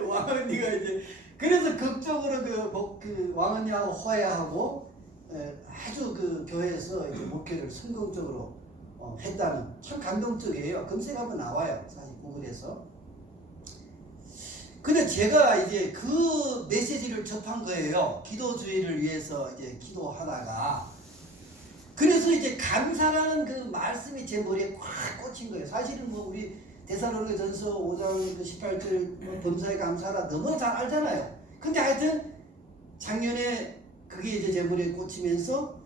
왕언니가 이제 그래서 극적으로 그 왕언니하고 화해하고 아주 그 교회에서 이제 목회를 성공적으로 했다는 참 감동적이에요. 검색하면 나와요. 사실 구글에서. 근데 제가 이제 그 메시지를 접한 거예요. 기도주의를 위해서 이제 기도하다가. 그래서 이제 감사라는 그 말씀이 제 머리에 꽉 꽂힌 거예요. 사실은 뭐 우리 데살로니가전서 5장 18절 범사에 감사하라 너무 잘 알잖아요. 근데 하여튼 작년에 그게 이제 제 머리에 꽂히면서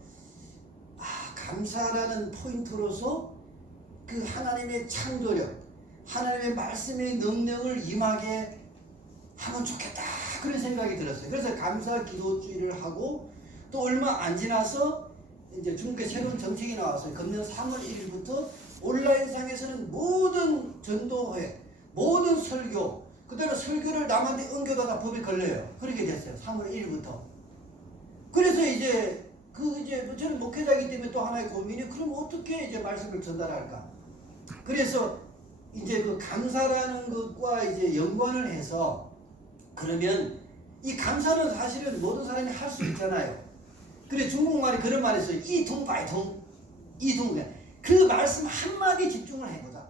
감사라는 포인트로서 그 하나님의 창조력, 하나님의 말씀의 능력을 임하게 하면 좋겠다 그런 생각이 들었어요. 그래서 감사 기도주의를 하고 또 얼마 안 지나서 이제 중국에 새로운 정책이 나왔어요. 금년 3월 1일부터 온라인상에서는 모든 전도회, 모든 설교, 그 다음에 설교를 남한테 옮겨다가 법에 걸려요. 그렇게 됐어요. 3월 1일부터. 그래서 이제 저는 목회자이기 때문에 또 하나의 고민이 그럼 어떻게 이제 말씀을 전달할까? 그래서 이제 그 감사라는 것과 이제 연관을 해서 그러면 이 감사는 사실은 모든 사람이 할 수 있잖아요. 그래 중국말이 그런 말이 있어요. 이통바이통. 그 말씀 한마디 집중을 해보자.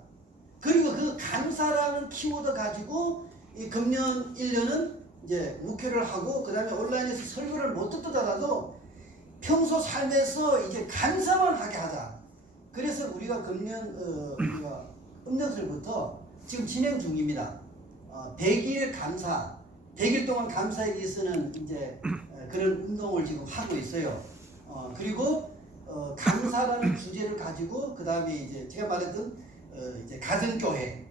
그리고 그 감사라는 키워드 가지고 이 금년 1년은 이제 목회를 하고 그 다음에 온라인에서 설교를 못 듣더라도 평소 삶에서 이제 감사만 하게 하자. 그래서 우리가 금년 우리가 음력설부터 지금 진행 중입니다. 100일 감사, 100일 동안 감사에게 쓰는 이제 그런 운동을 지금 하고 있어요. 그리고 감사라는 주제를 가지고 그 다음에 이제 제가 말했던 이제 가정교회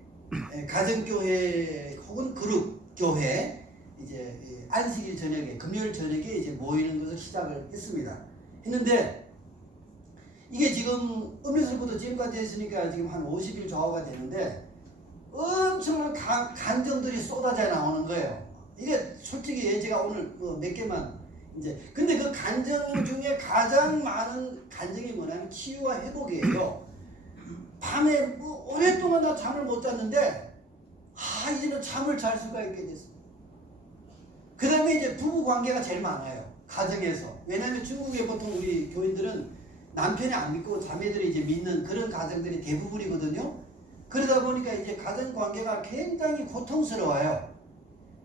혹은 그룹교회 이제 안식일 저녁에 금요일 저녁에 이제 모이는 것을 시작을 했는데 이게 지금 음력설부터 지금까지 했으니까 지금 한 50일 좌우가 되는데 엄청난 간정들이 쏟아져 나오는 거예요. 이게 솔직히 제가 오늘 몇 개만 이제 근데 그 간정 중에 가장 많은 간정이 뭐냐면 치유와 회복이에요. 밤에 뭐 오랫동안 나 잠을 못 잤는데 이제는 잠을 잘 수가 있게 됐어. 그 다음에 이제 부부 관계가 제일 많아요. 가정에서. 왜냐하면 중국에 보통 우리 교인들은 남편이 안 믿고 자매들이 이제 믿는 그런 가정들이 대부분이거든요. 그러다 보니까 이제 가정 관계가 굉장히 고통스러워요.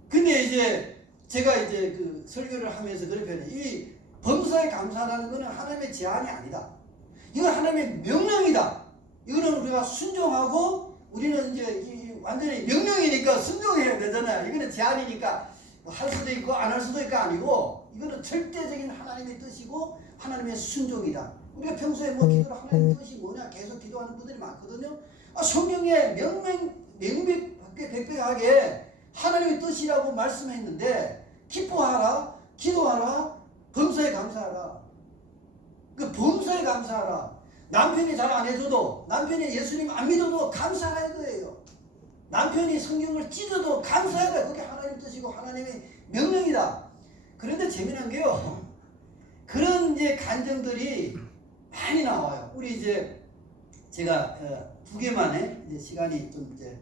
근데 이제 제가 이제 그 설교를 하면서 그런 표현을 이 범사에 감사라는 것은 하나님의 제한이 아니다. 이건 하나님의 명령이다. 이거는 우리가 순종하고 우리는 이제 완전히 명령이니까 순종해야 되잖아요. 이거는 제한이니까 할 수도 있고 안 할 수도 있고 아니고 이거는 절대적인 하나님의 뜻이고 하나님의 순종이다. 우리가 평소에 뭐 기도를 하나님 뜻이 뭐냐 계속 기도하는 분들이 많거든요. 성경에 명백하게 하나님의 뜻이라고 말씀했는데 기뻐하라, 기도하라, 범사에 감사하라. 그 범사에 감사하라. 남편이 잘 안 해줘도, 남편이 예수님 안 믿어도 감사하라 이거예요. 남편이 성경을 찢어도 감사하라. 그게 하나님 뜻이고 하나님의 명령이다. 그런데 재미난 게요. 그런 이제 간증들이 많이 나와요. 우리 이제 제가 두 개만에 이제 시간이 좀 이제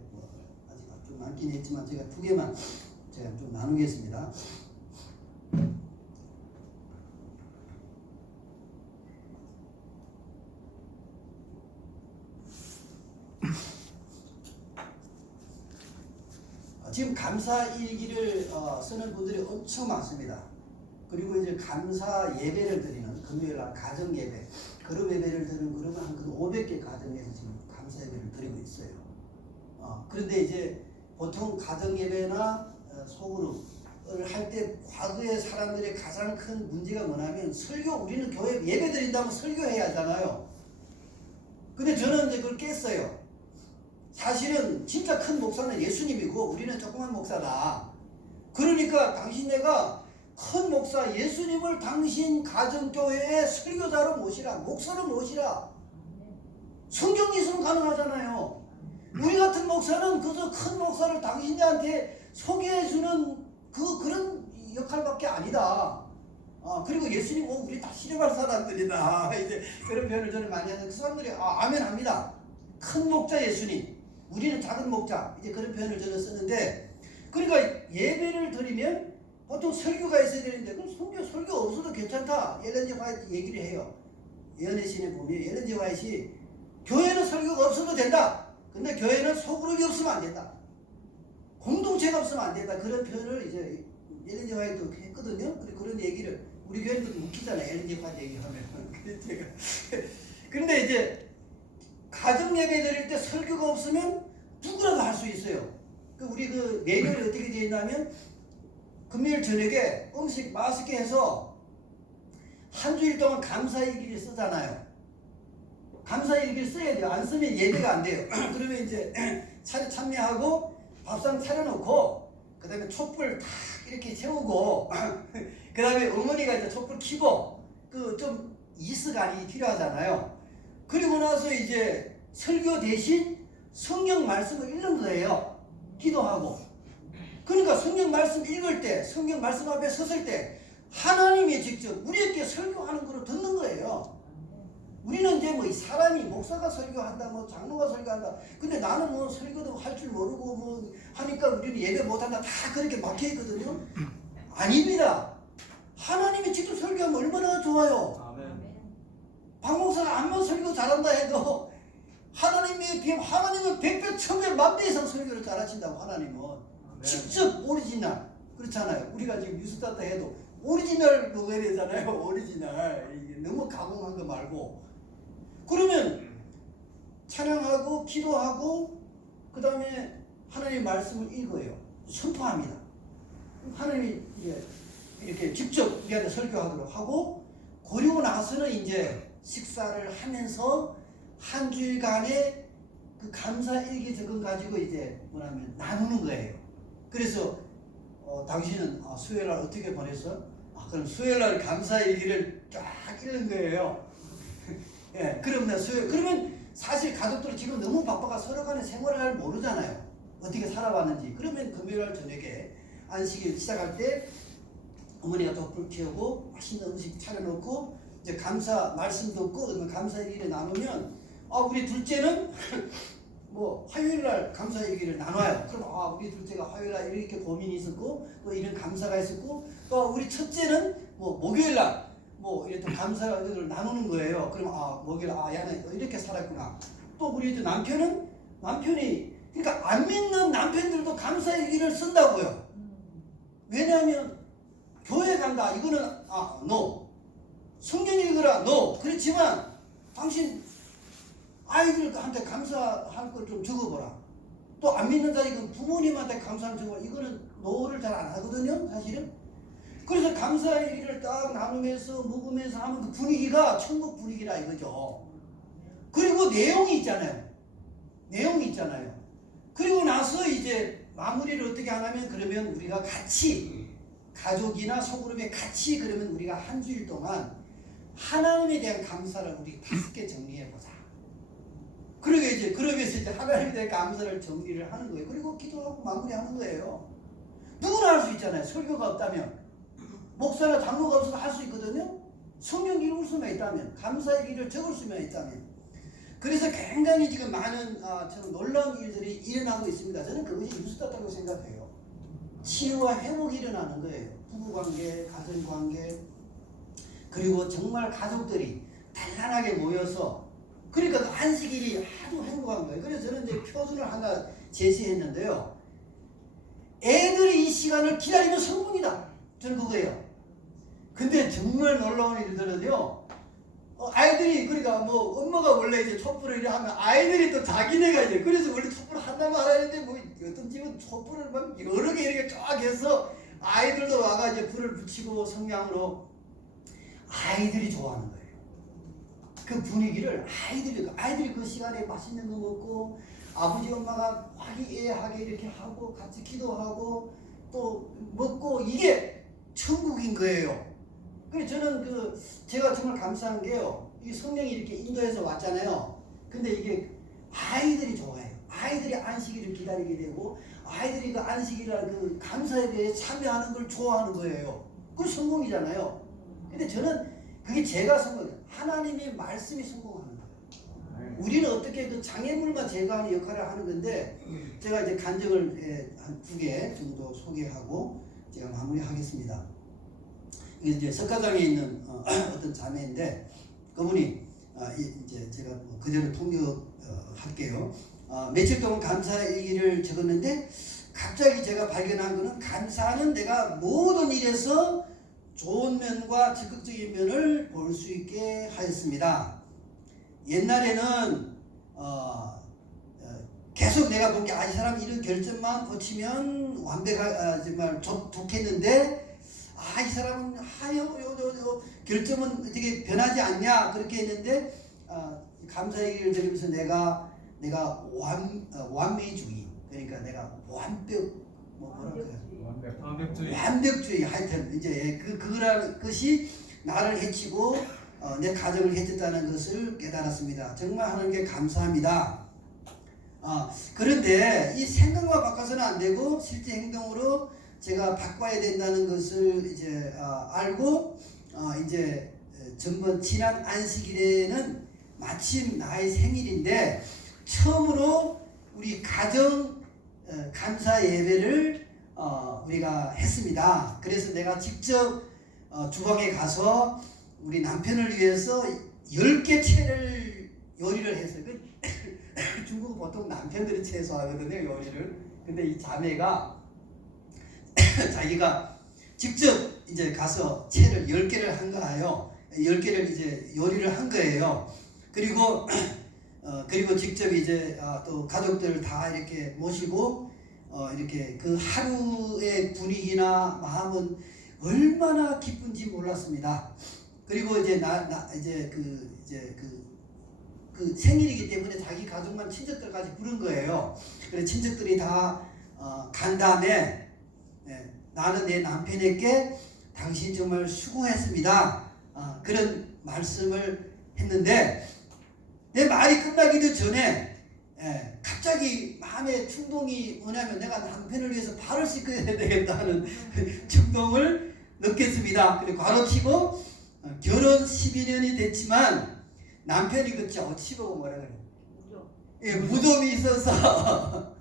아직 좀 많긴 했지만 제가 두 개만 제가 좀 나누겠습니다. 지금 감사일기를 쓰는 분들이 엄청 많습니다. 그리고 이제 감사 예배를 드리는 금요일날 가정 예배, 그룹 예배를 드리는 그룹은 한 500개 가정에서 지금 감사 예배를 드리고 있어요. 그런데 이제 보통 가정 예배나 소그룹을 할 때 과거의 사람들의 가장 큰 문제가 뭐냐면 설교, 우리는 교회 예배 드린다면 설교해야 하잖아요. 근데 저는 이제 그걸 깼어요. 사실은 진짜 큰 목사는 예수님이고 우리는 조그만 목사다. 그러니까 당신네가 큰 목사 예수님을 당신 가정교회의 설교자로 모시라, 목사로 모시라. 성경이 있으면 가능하잖아요. 우리 같은 목사는 그저 큰 목사를 당신들한테 소개해주는 그런 역할밖에 아니다. 그리고 예수님 우리 다 시대발 사람들이다. 이제 그런 표현을 저는 많이 하는 그 사람들이 아멘 합니다. 큰 목자 예수님, 우리는 작은 목자, 이제 그런 표현을 저는 쓰는데, 그러니까 예배를 드리면 보통 설교가 있어야 되는데 그럼 설교 없어도 괜찮다. 엘렌 G 화이트 얘기를 해요. 예언의 신에 보면 엘렌 G 화이트이 교회는 설교가 없어도 된다. 근데 교회는 소그룹이 없으면 안 된다. 공동체가 없으면 안 된다. 그런 표현을 이제 엘렌 G 화이트도 했거든요. 그런 얘기를 우리 교회도 웃기잖아요. 엘렌 G 화이트 얘기하면. 그런데 이제 가정 예배 드릴 때 설교가 없으면 누구라도 할 수 있어요. 우리 메뉴를 어떻게 되어 있냐면 금요일 저녁에 음식 맛있게 해서 한 주일 동안 감사일기를 쓰잖아요. 감사일기를 써야 돼요. 안 쓰면 예배가 안 돼요. 그러면 이제 참여하고 밥상 차려놓고 그 다음에 촛불 다 이렇게 세우고 그 다음에 어머니가 이제 촛불 켜고 좀 이스간이 필요하잖아요. 그리고 나서 이제 설교 대신 성경 말씀을 읽는 거예요. 기도하고. 그러니까 성경 말씀 읽을 때, 성경 말씀 앞에 섰을 때 하나님이 직접 우리에게 설교하는 거로 듣는 거예요. 우리는 이제 뭐 사람이 목사가 설교한다, 뭐 장로가 설교한다. 근데 나는 뭐 설교도 할 줄 모르고 뭐 하니까 우리는 예배 못한다. 다 그렇게 막혀 있거든요. 아닙니다. 하나님이 직접 설교하면 얼마나 좋아요. 박 목사가 아무리 설교 잘한다 해도 하나님에 비하면 하나님은 100배, 1000배, 1000배 이상 설교를 잘하신다고. 하나님은 직접 오리지널. 그렇잖아요. 우리가 지금 뉴스타트 해도 오리지널 먹어야 되잖아요. 오리지널. 이게 너무 가공한 거 말고. 그러면 찬양하고 기도하고 그 다음에 하나님의 말씀을 읽어요. 선포합니다. 하나님이 이렇게 직접 우리한테 설교하도록 하고, 그리고 나서는 이제 식사를 하면서 한 주일간의 그 감사 일기 적은 가지고 이제 뭐냐면 나누는 거예요. 그래서 당신은 수요일날 어떻게 보냈어? 그럼 수요일날 감사 일기를 쫙 읽는 거예요. 예, 그러면 사실 가족들 지금 너무 바빠가 서로 간에 생활을 잘 모르잖아요. 어떻게 살아왔는지. 그러면 금요일날 저녁에 안식일 시작할 때 어머니가 촛불 켜고 맛있는 음식 차려놓고 이제 감사 말씀 듣고 그러면 감사 얘기를 나누면 우리 둘째는 뭐 화요일날 감사 얘기를 나눠요. 그럼 우리 둘째가 화요일날 이렇게 고민이 있었고 또 이런 감사가 있었고 또 우리 첫째는 뭐 목요일날 뭐 이렇게 감사를 나누는 거예요. 그럼 목요일 야는 이렇게 살았구나. 또 우리 남편이 그러니까 안 믿는 남편들도 감사 얘기를 쓴다고요. 왜냐하면 교회 간다 이거는 no. 성경 읽으라 no. 그렇지만 당신 아이들한테 감사할 걸 좀 적어보라. 또 안 믿는 자이건 부모님한테 감사를 적어보라. 이거는 no를 잘 안 하거든요. 사실은. 그래서 감사의 일을 딱 나누면서 먹으면서 하면 그 분위기가 천국 분위기라 이거죠. 그리고 내용이 있잖아요. 내용이 있잖아요. 그리고 나서 이제 마무리를 어떻게 하냐면 그러면 우리가 같이 가족이나 소그룹에 같이 그러면 우리가 한 주일 동안 하나님에 대한 감사를 우리 5개 정리해 보자. 그러게 이제 그러면서 이제 하나님에 대한 감사를 정리를 하는 거예요. 그리고 기도하고 마무리하는 거예요. 누구나 할 수 있잖아요. 설교가 없다면 목사나 장로가 없어도 할 수 있거든요. 성경 읽을 수만 있다면 감사의 길을 적을 수만 있다면. 그래서 굉장히 지금 많은 참 놀라운 일들이 일어나고 있습니다. 저는 그것이 뉴스다라고 생각해요. 치유와 회복이 일어나는 거예요. 부부관계, 가정관계, 그리고 정말 가족들이 단란하게 모여서 그러니까 그 안식일이 아주 행복한 거예요. 그래서 저는 이제 표준을 하나 제시했는데요. 애들이 이 시간을 기다리면 성공이다. 저는 그거예요. 근데 정말 놀라운 일들은요. 아이들이 그러니까 뭐 엄마가 원래 이제 촛불을 이래 하면 아이들이 또 자기네가 이제 그래서 원래 촛불을 한다고 알았는데 뭐 어떤 집은 촛불을 막 여러 개 이렇게 쫙 해서 아이들도 와가 이제 불을 붙이고 성냥으로 아이들이 좋아하는 거예요. 그 분위기를 아이들이 그 시간에 맛있는 거 먹고 아버지 엄마가 화기애애하게 이렇게 하고 같이 기도하고 또 먹고 이게 천국인 거예요. 그래서 저는 제가 정말 감사한 게요. 이 성령이 이렇게 인도해서 왔잖아요. 근데 이게 아이들이 좋아해요. 아이들이 안식일을 기다리게 되고 아이들이 그 안식일이라는 그 감사에 대해 참여하는 걸 좋아하는 거예요. 그게 성공이잖아요. 근데 저는 그게 제가 성공이에요. 하나님의 말씀이 성공하는 거예요. 우리는 어떻게 그 장애물만 제거하는 역할을 하는 건데 제가 이제 간증을 한 2개 정도 소개하고 제가 마무리하겠습니다. 이게 이제 석가장에 있는 어떤 자매인데 그분이 이제 제가 그대로 통역할게요. 며칠 동안 감사의 일을 적었는데 갑자기 제가 발견한 거는 감사는 내가 모든 일에서 좋은 면과 적극적인 면을 볼 수 있게 하였습니다. 옛날에는 계속 내가 본 게 이 사람 이런 결점만 고치면 정말 좋겠는데 이 사람은 결점은 어떻게 변하지 않냐 그렇게 했는데 감사의 길을 들으면서 내가 완美주의 그러니까 내가 완벽주의 하여튼 이제 그런 것이 나를 해치고 내 가정을 해쳤다는 것을 깨달았습니다. 정말 하나님께 감사합니다. 그런데 이 생각만 바꿔서는 안 되고 실제 행동으로 제가 바꿔야 된다는 것을 이제 알고 이제 지난 안식일에는 마침 나의 생일인데 처음으로 우리 가정 감사 예배를 우리가 했습니다. 그래서 내가 직접 주방에 가서 우리 남편을 위해서 10개 채를 요리를 했어요. 중국은 보통 남편들이 채소하거든요, 요리를. 근데 이 자매가 자기가 직접 이제 가서 채를 10개를 한 거예요. 10개를 이제 요리를 한 거예요. 그리고 직접 이제 또 가족들 다 이렇게 모시고 이렇게 그 하루의 분위기나 마음은 얼마나 기쁜지 몰랐습니다. 그리고 이제 그 생일이기 때문에 자기 가족만 친척들까지 부른 거예요. 그래서 친척들이 다 간 다음에 나는 내 남편에게 당신 정말 수고했습니다. 그런 말씀을 했는데 내 말이 끝나기도 전에 갑자기 마음의 충동이 뭐냐면 내가 남편을 위해서 발을 씻어야 되겠다는 충동을 느꼈습니다. 그리고 괄호치고 결혼 12년이 됐지만 남편이 그 치보고 뭐라 그래? 무덤이 있어서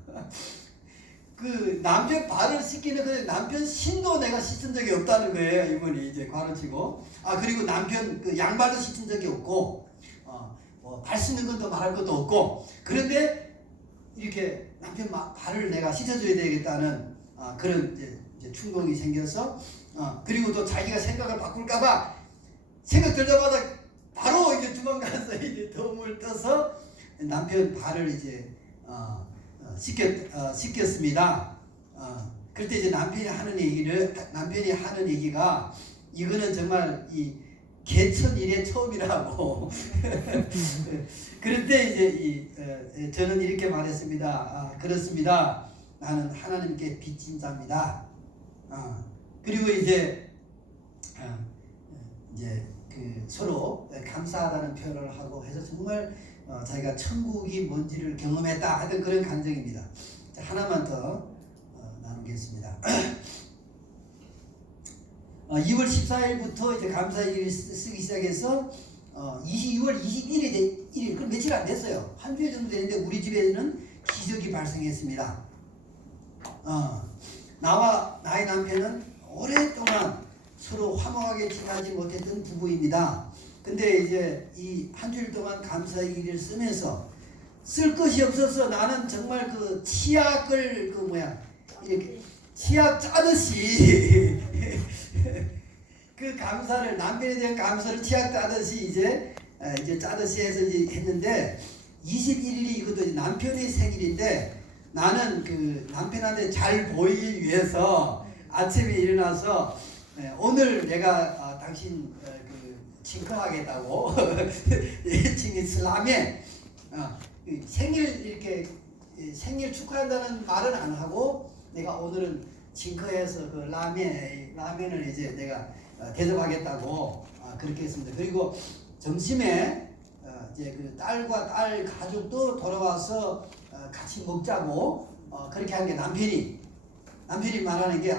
그 남편 발을 씻기는 그 남편 신도 내가 씻은 적이 없다는 거예요. 이분이 이제 괄호치고 그리고 남편 그 양발도 씻은 적이 없고 발 씻는 건 또 말할 것도 없고 그런데 이렇게 남편 발을 내가 씻어줘야 되겠다는 그런 이제 충동이 생겨서 그리고 또 자기가 생각을 바꿀까봐 생각 들자마자 바로 이제 주방 가서 이제 덤을 떠서 남편 발을 이제 씻겼습니다. 그럴 때 이제 남편이 하는 얘기가 이거는 정말 이 개천 일의 처음이라고. 그럴 때 이제 저는 이렇게 말했습니다. 그렇습니다. 나는 하나님께 빚진 자입니다. 그리고 이제 그 서로 감사하다는 표현을 하고 해서 정말 자기가 천국이 뭔지를 경험했다 하던 그런 감정입니다. 자, 하나만 더 나누겠습니다. 2월 14일부터 이제 감사일을 쓰기 시작해서 2월 21일, 그럼 며칠 안 됐어요. 한 주일 정도 됐는데 우리 집에는 기적이 발생했습니다. 나와 나의 남편은 오랫동안 서로 화목하게 지내지 못했던 부부입니다. 근데 이제 이 한 주일 동안 감사일을 쓰면서 쓸 것이 없어서 나는 정말 그 치약을 이렇게 치약 짜듯이 그 감사를, 남편에 대한 감사를 치약 짜듯이 이제 짜듯이 해서 이제 했는데 21일이 이것도 이제 남편의 생일인데 나는 그 남편한테 잘 보이기 위해서 아침에 일어나서 오늘 내가 당신 칭송하겠다고 이슬람에 생일 이렇게 생일 축하한다는 말은 안 하고 내가 오늘은 징커해서 그 라면을 이제 내가 대접하겠다고 그렇게 했습니다. 그리고 점심에 이제 그 딸과 딸 가족도 돌아와서 같이 먹자고 그렇게 한 게 남편이 말하는 게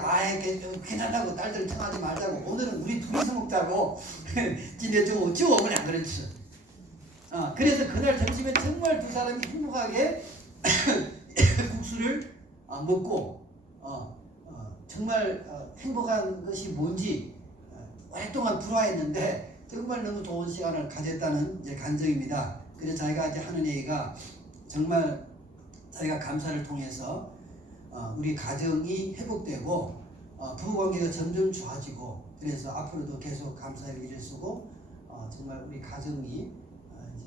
괜찮다고 딸들 통하지 말자고 오늘은 우리 둘이서 먹자고 진짜 좀 어찌고 어머니 안 그렇지. 그래서 그날 점심에 정말 두 사람이 행복하게 국수를 먹고 정말 행복한 것이 뭔지 오랫동안 불화했는데 정말 너무 좋은 시간을 가졌다는 이제 간증입니다. 그래서 자기가 이제 하는 얘기가 정말 자기가 감사를 통해서 우리 가정이 회복되고 부부관계가 점점 좋아지고 그래서 앞으로도 계속 감사의 일을 쓰고 정말 우리 가정이 이제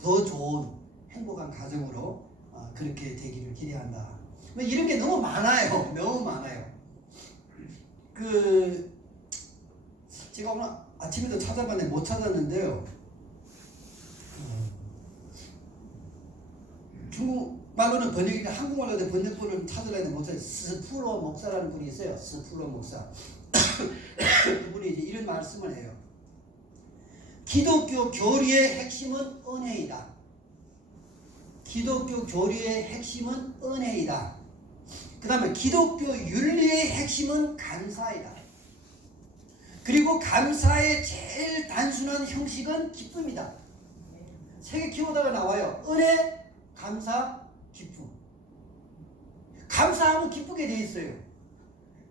더 좋은 행복한 가정으로 그렇게 되기를 기대한다. 이런 게 너무 많아요. 너무 많아요. 제가 오늘 아침에도 찾아봤는데 못 찾았는데요. 중국말로는 번역인데 한국말로 번역본을 찾으려는데 못 찾아요. 스푸로 목사라는 분이 있어요. 스푸로 목사. 그분이 이제 이런 말씀을 해요. 기독교 교리의 핵심은 은혜이다. 기독교 교리의 핵심은 은혜이다. 그 다음에 기독교 윤리의 핵심은 감사이다. 그리고 감사의 제일 단순한 형식은 기쁨이다. 세 개 키워드가 나와요. 은혜, 감사, 기쁨. 감사하면 기쁘게 돼 있어요.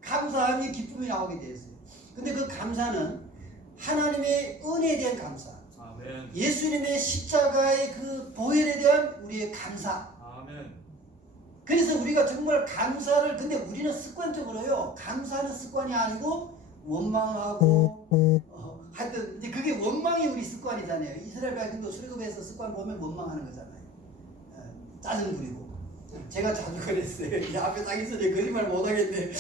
감사하면 기쁨이 나오게 돼 있어요. 근데 그 감사는 하나님의 은혜에 대한 감사. 아멘. 예수님의 십자가의 그 보혈에 대한 우리의 감사. 아멘. 그래서 우리가 정말 감사를, 근데 우리는 습관적으로요, 감사는 습관이 아니고 원망하고 하여튼 이제 그게 원망이 우리 습관이잖아요. 이스라엘 백성도 출애굽해서 습관 보면 원망하는 거잖아요. 짜증 부리고. 제가 자주 그랬어요. 이 앞에 딱 있으니 거짓말 못하겠네.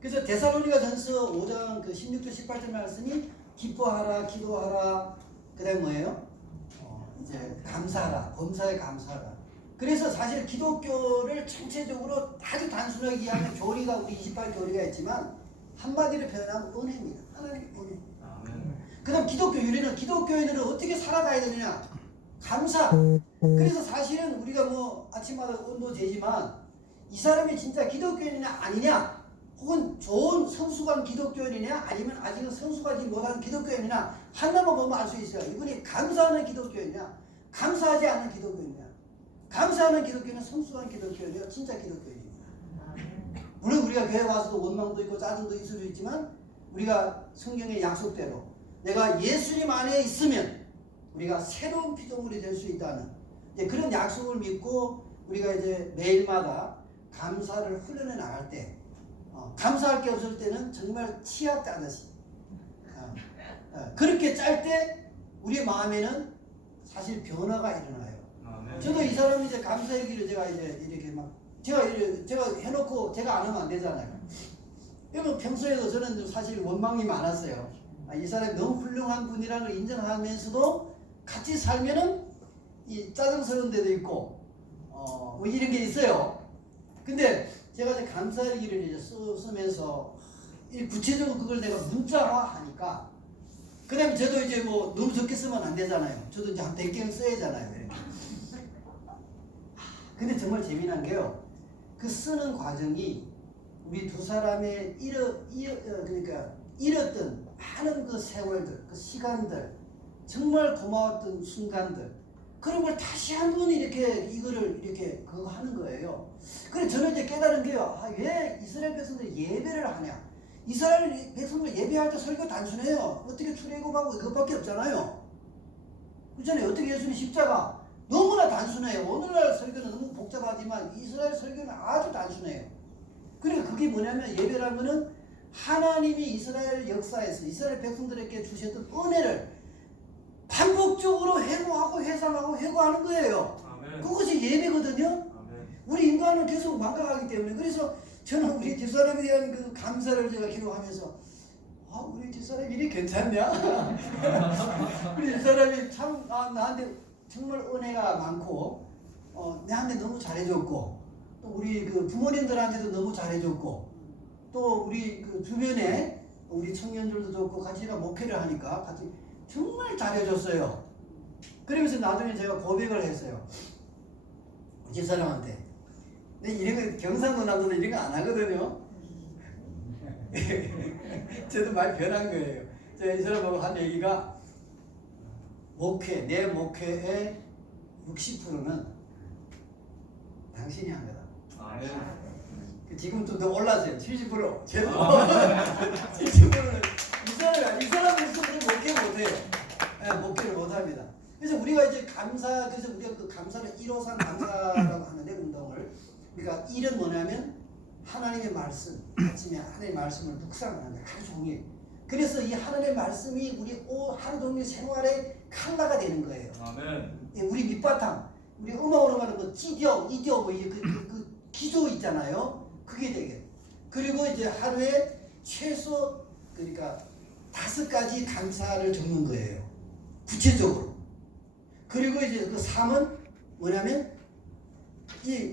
그래서 데살로니가전서 5장 그 16절 18절 말씀이 기뻐하라, 기도하라, 그다음 뭐예요? 이제 감사하라, 범사에 감사하라. 그래서 사실 기독교를 전체적으로 아주 단순하게 이해하면 교리가 우리 28교리가 있지만 한마디로 표현하면 은혜입니다. 하나님의 은혜. 그 다음 기독교 윤리는 기독교인들은 어떻게 살아가야 되느냐? 감사. 그래서 사실은 우리가 뭐 아침마다 온도 재지만 이 사람이 진짜 기독교인이냐 아니냐, 혹은 좋은 성숙한 기독교인이냐 아니면 아직은 성숙하지 못한 기독교인이냐 하나만 보면 알 수 있어요. 이분이 감사하는 기독교인이냐 감사하지 않는 기독교인이냐. 감사하는 기독교인은 성숙한 기독교인이요 진짜 기독교인입니다. 물론 우리가 교회 와서도 원망도 있고 짜증도 있을 수 있지만 우리가 성경의 약속대로 내가 예수님 안에 있으면 우리가 새로운 피조물이 될 수 있다는 그런 약속을 믿고 우리가 이제 매일마다 감사를 훈련해 나갈 때 감사할 게 없을 때는 정말 치약 짜듯이 그렇게 짤 때 우리의 마음에는 사실 변화가 일어나요. 아멘. 저도 이 사람이 이제 감사 얘기를 제가 이제 이렇게 막 제가 해놓고 제가 안 하면 안 되잖아요. 여러분 평소에도 저는 사실 원망이 많았어요. 이 사람이 너무 훌륭한 분이라는 걸 인정하면서도 같이 살면은 이 짜증스러운 데도 있고 뭐 이런 게 있어요. 근데 제가 이제 감사 얘기를 이제 쓰면서 구체적으로 그걸 내가 문자화하니까 그 다음에 저도 이제 뭐 너무 적게 쓰면 안 되잖아요. 저도 이제 한 100개는 써야 하잖아요. 이렇게. 근데 정말 재미난 게요. 그 쓰는 과정이 우리 두 사람의 그러니까 잃었던 많은 그 세월들, 그 시간들, 정말 고마웠던 순간들, 그런 걸 다시 한번 이렇게 이거를 이렇게 그거 하는 거예요. 그래서 저는 이제 깨달은 게요. 왜 이스라엘 백성들이 예배를 하냐? 이스라엘 백성들 예배할 때 설교 단순해요. 어떻게 출애굽하고 그것밖에 없잖아요. 그렇잖아요. 어떻게 예수님 십자가 너무나 단순해요. 오늘날 설교는 너무 복잡하지만 이스라엘 설교는 아주 단순해요. 그러니까 그게 뭐냐면 예배라면은 하나님이 이스라엘 역사에서 이스라엘 백성들에게 주셨던 은혜를 반복적으로 회고하고 회상하고 회고하는 거예요. 아멘. 그것이 예배거든요. 아멘. 우리 인간은 계속 망각하기 때문에. 그래서 저는 우리 뒷사람에 대한 그 감사를 제가 기록하면서 우리 뒷사람이 이리 괜찮냐? 우리 뒷사람이 참 나한테 정말 은혜가 많고 내한테 너무 잘해줬고 또 우리 그 부모님들한테도 너무 잘해줬고 또 우리 그 주변에 우리 청년들도 좋고 같이 목회를 하니까 같이 정말 잘해줬어요. 그러면서 나중에 제가 고백을 했어요. 뒷사람한테. 근데 이런 거 경상도 남자는 이런 거 안 하거든요. 저도 많이 변한 거예요. 제가 이 사람하고 한 얘기가 내 목회의 60%는 당신이 한 거다. 아멘. 지금 좀 더 올랐어요. 70%. 제도 70%는 이 사람은 목회 못해요. 목회를 못합니다. 그래서 우리가 이제 그래서 우리가 그 감사를 153 감사라고 하는데 운동을 우리가 1은 뭐냐면 하나님의 말씀, 아침에 하나님의 말씀을 묵상하는 거예요. 하루 종일. 그래서 이 하나님의 말씀이 우리 하루 종일 생활의 칼라가 되는 거예요. 아멘. 우리 밑바탕, 우리 음악으로 말하는 뭐 G디오, E디오 뭐 그 기조 있잖아요. 그게 되게. 그리고 이제 하루에 최소 그러니까 5가지 감사를 적는 거예요. 구체적으로. 그리고 이제 그 3은 뭐냐면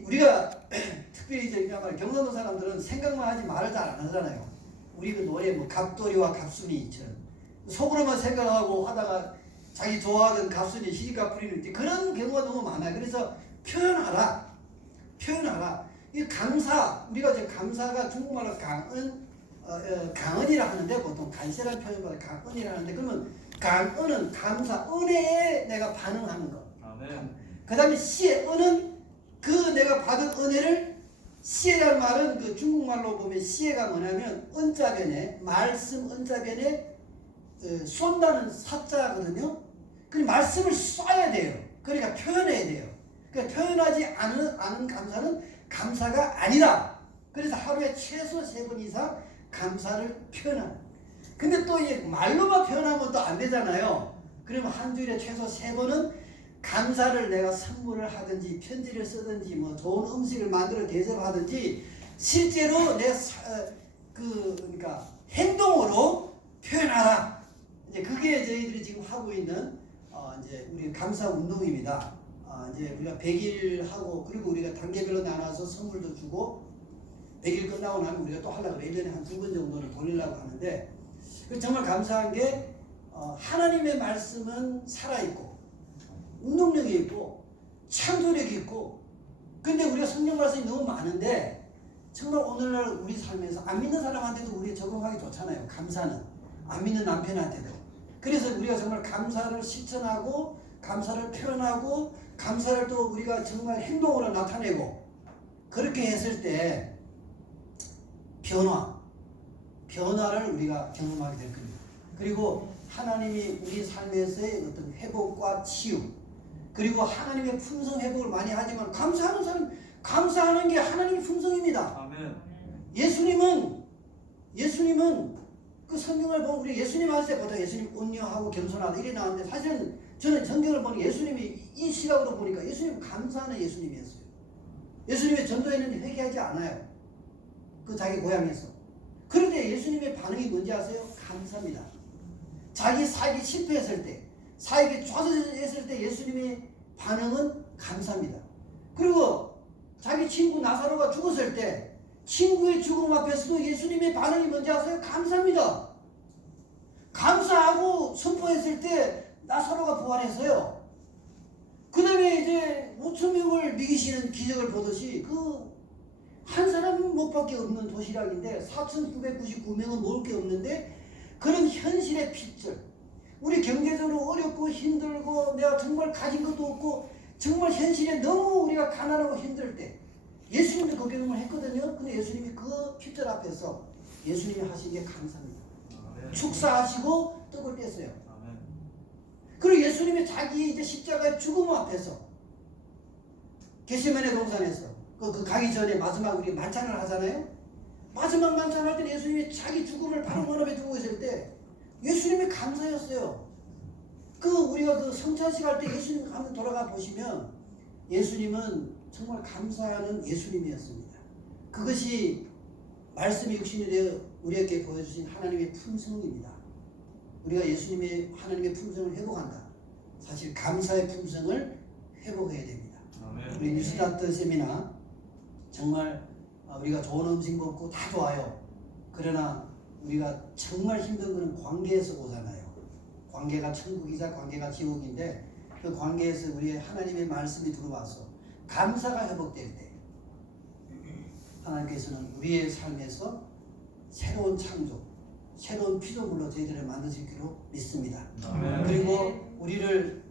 우리가 특별히 이제 경상도 사람들은 생각만 하지 말을 잘 안 하잖아요. 우리 그 노래 뭐 갑돌이와 갑순이처럼 속으로만 생각하고 하다가 자기 좋아하던 갑순이 시집가 뿌리는 그런 경우가 너무 많아요. 그래서 표현하라. 이 감사, 우리가 이제 감사가 중국말로 강은이라 하는데 보통 간세라는 표현보다 강은이라 하는데 그러면 강은은 감사, 은혜에 내가 반응하는 거. 아멘. 그 다음에 시의 은은 그 내가 받은 은혜를 시에라는 말은 그 중국말로 보면 시에가 뭐냐면 은자변에 말씀 은자변에 쏜다는 사자거든요. 그 말씀을 쏴야 돼요. 그러니까 표현해야 돼요. 그러니까 표현하지 않은 감사는 감사가 아니다. 그래서 하루에 최소 3번 이상 감사를 표현하는. 근데 또 이 말로만 표현하면 또 안 되잖아요. 그러면 한 주일에 최소 3번은 감사를 내가 선물을 하든지 편지를 쓰든지 뭐 좋은 음식을 만들어 대접하든지 실제로 그러니까 행동으로 표현하라. 이제 그게 저희들이 지금 하고 있는 이제 우리 감사 운동입니다. 이제 우리가 100일 하고 그리고 우리가 단계별로 나눠서 선물도 주고 100일 끝나고 나면 우리가 또 하려고 1년에 한 2번 정도는 돌리려고 하는데 정말 감사한 게 하나님의 말씀은 살아있고 운동력이 있고 창조력이 있고 근데 우리가 성경 말씀이 너무 많은데 정말 오늘날 우리 삶에서 안 믿는 사람한테도 우리가 적용하기 좋잖아요. 감사는 안 믿는 남편한테도. 그래서 우리가 정말 감사를 실천하고 감사를 표현하고 감사를 또 우리가 정말 행동으로 나타내고 그렇게 했을 때 변화를 우리가 경험하게 될 겁니다. 그리고 하나님이 우리 삶에서의 어떤 회복과 치유 그리고 하나님의 품성 회복을 많이 하지만 감사하는 사람 감사하는 게 하나님의 품성입니다. 아멘. 예수님은 그 성경을 보면 우리 예수님 할 때 보통 예수님 온유하고 겸손하다 이래 나왔는데 사실은 저는 성경을 보니 예수님이 이 시각으로 보니까 예수님 감사하는 예수님이었어요. 예수님의 전도에는 회개하지 않아요. 그 자기 고향에서. 그런데 예수님의 반응이 뭔지 아세요? 감사합니다. 자기 사역이 실패했을 때, 사역이 좌절했을 때 예수님의 반응은 감사합니다. 그리고 자기 친구 나사로가 죽었을 때 친구의 죽음 앞에서도 예수님의 반응이 뭔지 아세요? 감사합니다. 감사하고 선포했을 때 나사로가 부활했어요. 그 다음에 이제 5,000명을 먹이시는 기적을 보듯이 그 한 사람 목밖에 없는 도시락인데 4,999명은 먹을 게 없는데 그런 현실의 핏줄, 우리 경제적으로 어렵고 힘들고 내가 정말 가진 것도 없고 정말 현실에 너무 우리가 가난하고 힘들 때 예수님도 그 경험을 했거든요. 근데 예수님이 그 핏줄 앞에서 예수님이 하신 게 감사합니다. 축사하시고 떡을 뗐어요. 그리고 예수님이 자기 이제 십자가의 죽음 앞에서 겟세마네 동산에서 그 가기 전에 마지막 우리 만찬을 하잖아요. 마지막 만찬 할 때 예수님이 자기 죽음을 바로 무릎에 두고 있을 때 예수님이 감사였어요. 그 우리가 그 성찬식 할 때 예수님 한번 돌아가 보시면 예수님은 정말 감사하는 예수님이었습니다. 그것이 말씀이 육신이 되어 우리에게 보여주신 하나님의 품성입니다. 우리가 예수님의 하나님의 품성을 회복한다. 사실 감사의 품성을 회복해야 됩니다. 우리 뉴스타트 세미나 정말 우리가 좋은 음식 먹고 다 좋아요. 그러나 우리가 정말 힘든 것은 관계에서 오잖아요. 관계가 천국이자 관계가 지옥인데 그 관계에서 우리의 하나님의 말씀이 들어와서 감사가 회복될 때 하나님께서는 우리의 삶에서 새로운 창조, 새로운 피조물로 저희들을 만드시기로 믿습니다. 그리고 우리를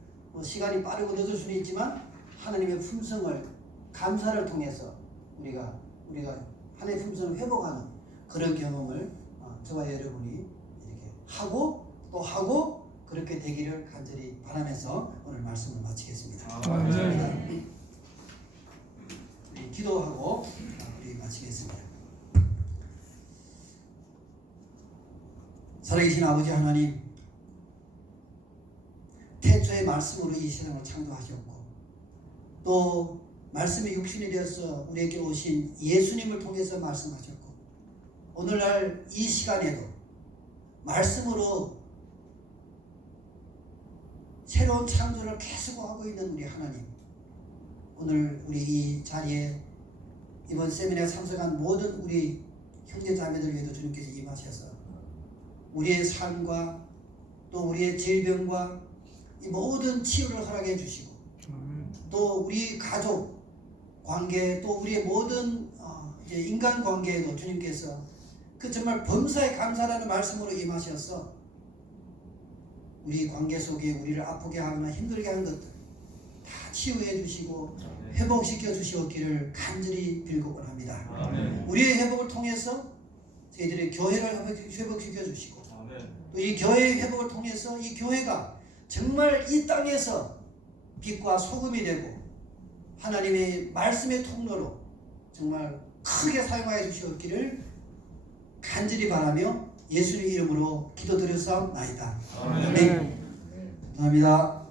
시간이 빠르고 늦을 수는 있지만 하나님의 품성을 감사를 통해서 우리가 하나님의 품성을 회복하는 그런 경험을 저와 여러분이 이렇게 하고 또 하고 그렇게 되기를 간절히 바라면서 오늘 말씀을 마치겠습니다. 감사합니다. 우리 기도하고 우리 마치겠습니다. 살아계신 아버지 하나님, 태초의 말씀으로 이 세상을 창조하셨고 또 말씀이 육신이 되어서 우리에게 오신 예수님을 통해서 말씀하셨고 오늘날 이 시간에도 말씀으로 새로운 창조를 계속하고 있는 우리 하나님, 오늘 우리 이 자리에 이번 세미나에 참석한 모든 우리 형제 자매들 위해도 주님께서 임하셔서 우리의 삶과 또 우리의 질병과 이 모든 치유를 허락해 주시고 또 우리 가족 관계 또 우리의 모든 이제 인간 관계에도 주님께서 그 정말 범사에 감사라는 말씀으로 임하셔서 우리 관계 속에 우리를 아프게 하거나 힘들게 한 것들 다 치유해 주시고 회복시켜 주시옵기를 간절히 빌고 원합니다. 우리의 회복을 통해서 저희들의 교회를 회복시켜 주시고 또 이 교회의 회복을 통해서 이 교회가 정말 이 땅에서 빛과 소금이 되고 하나님의 말씀의 통로로 정말 크게 사용하여 주시옵기를 간절히 바라며 예수님 이름으로 기도드렸사옵나이다. 아멘. 감사합니다.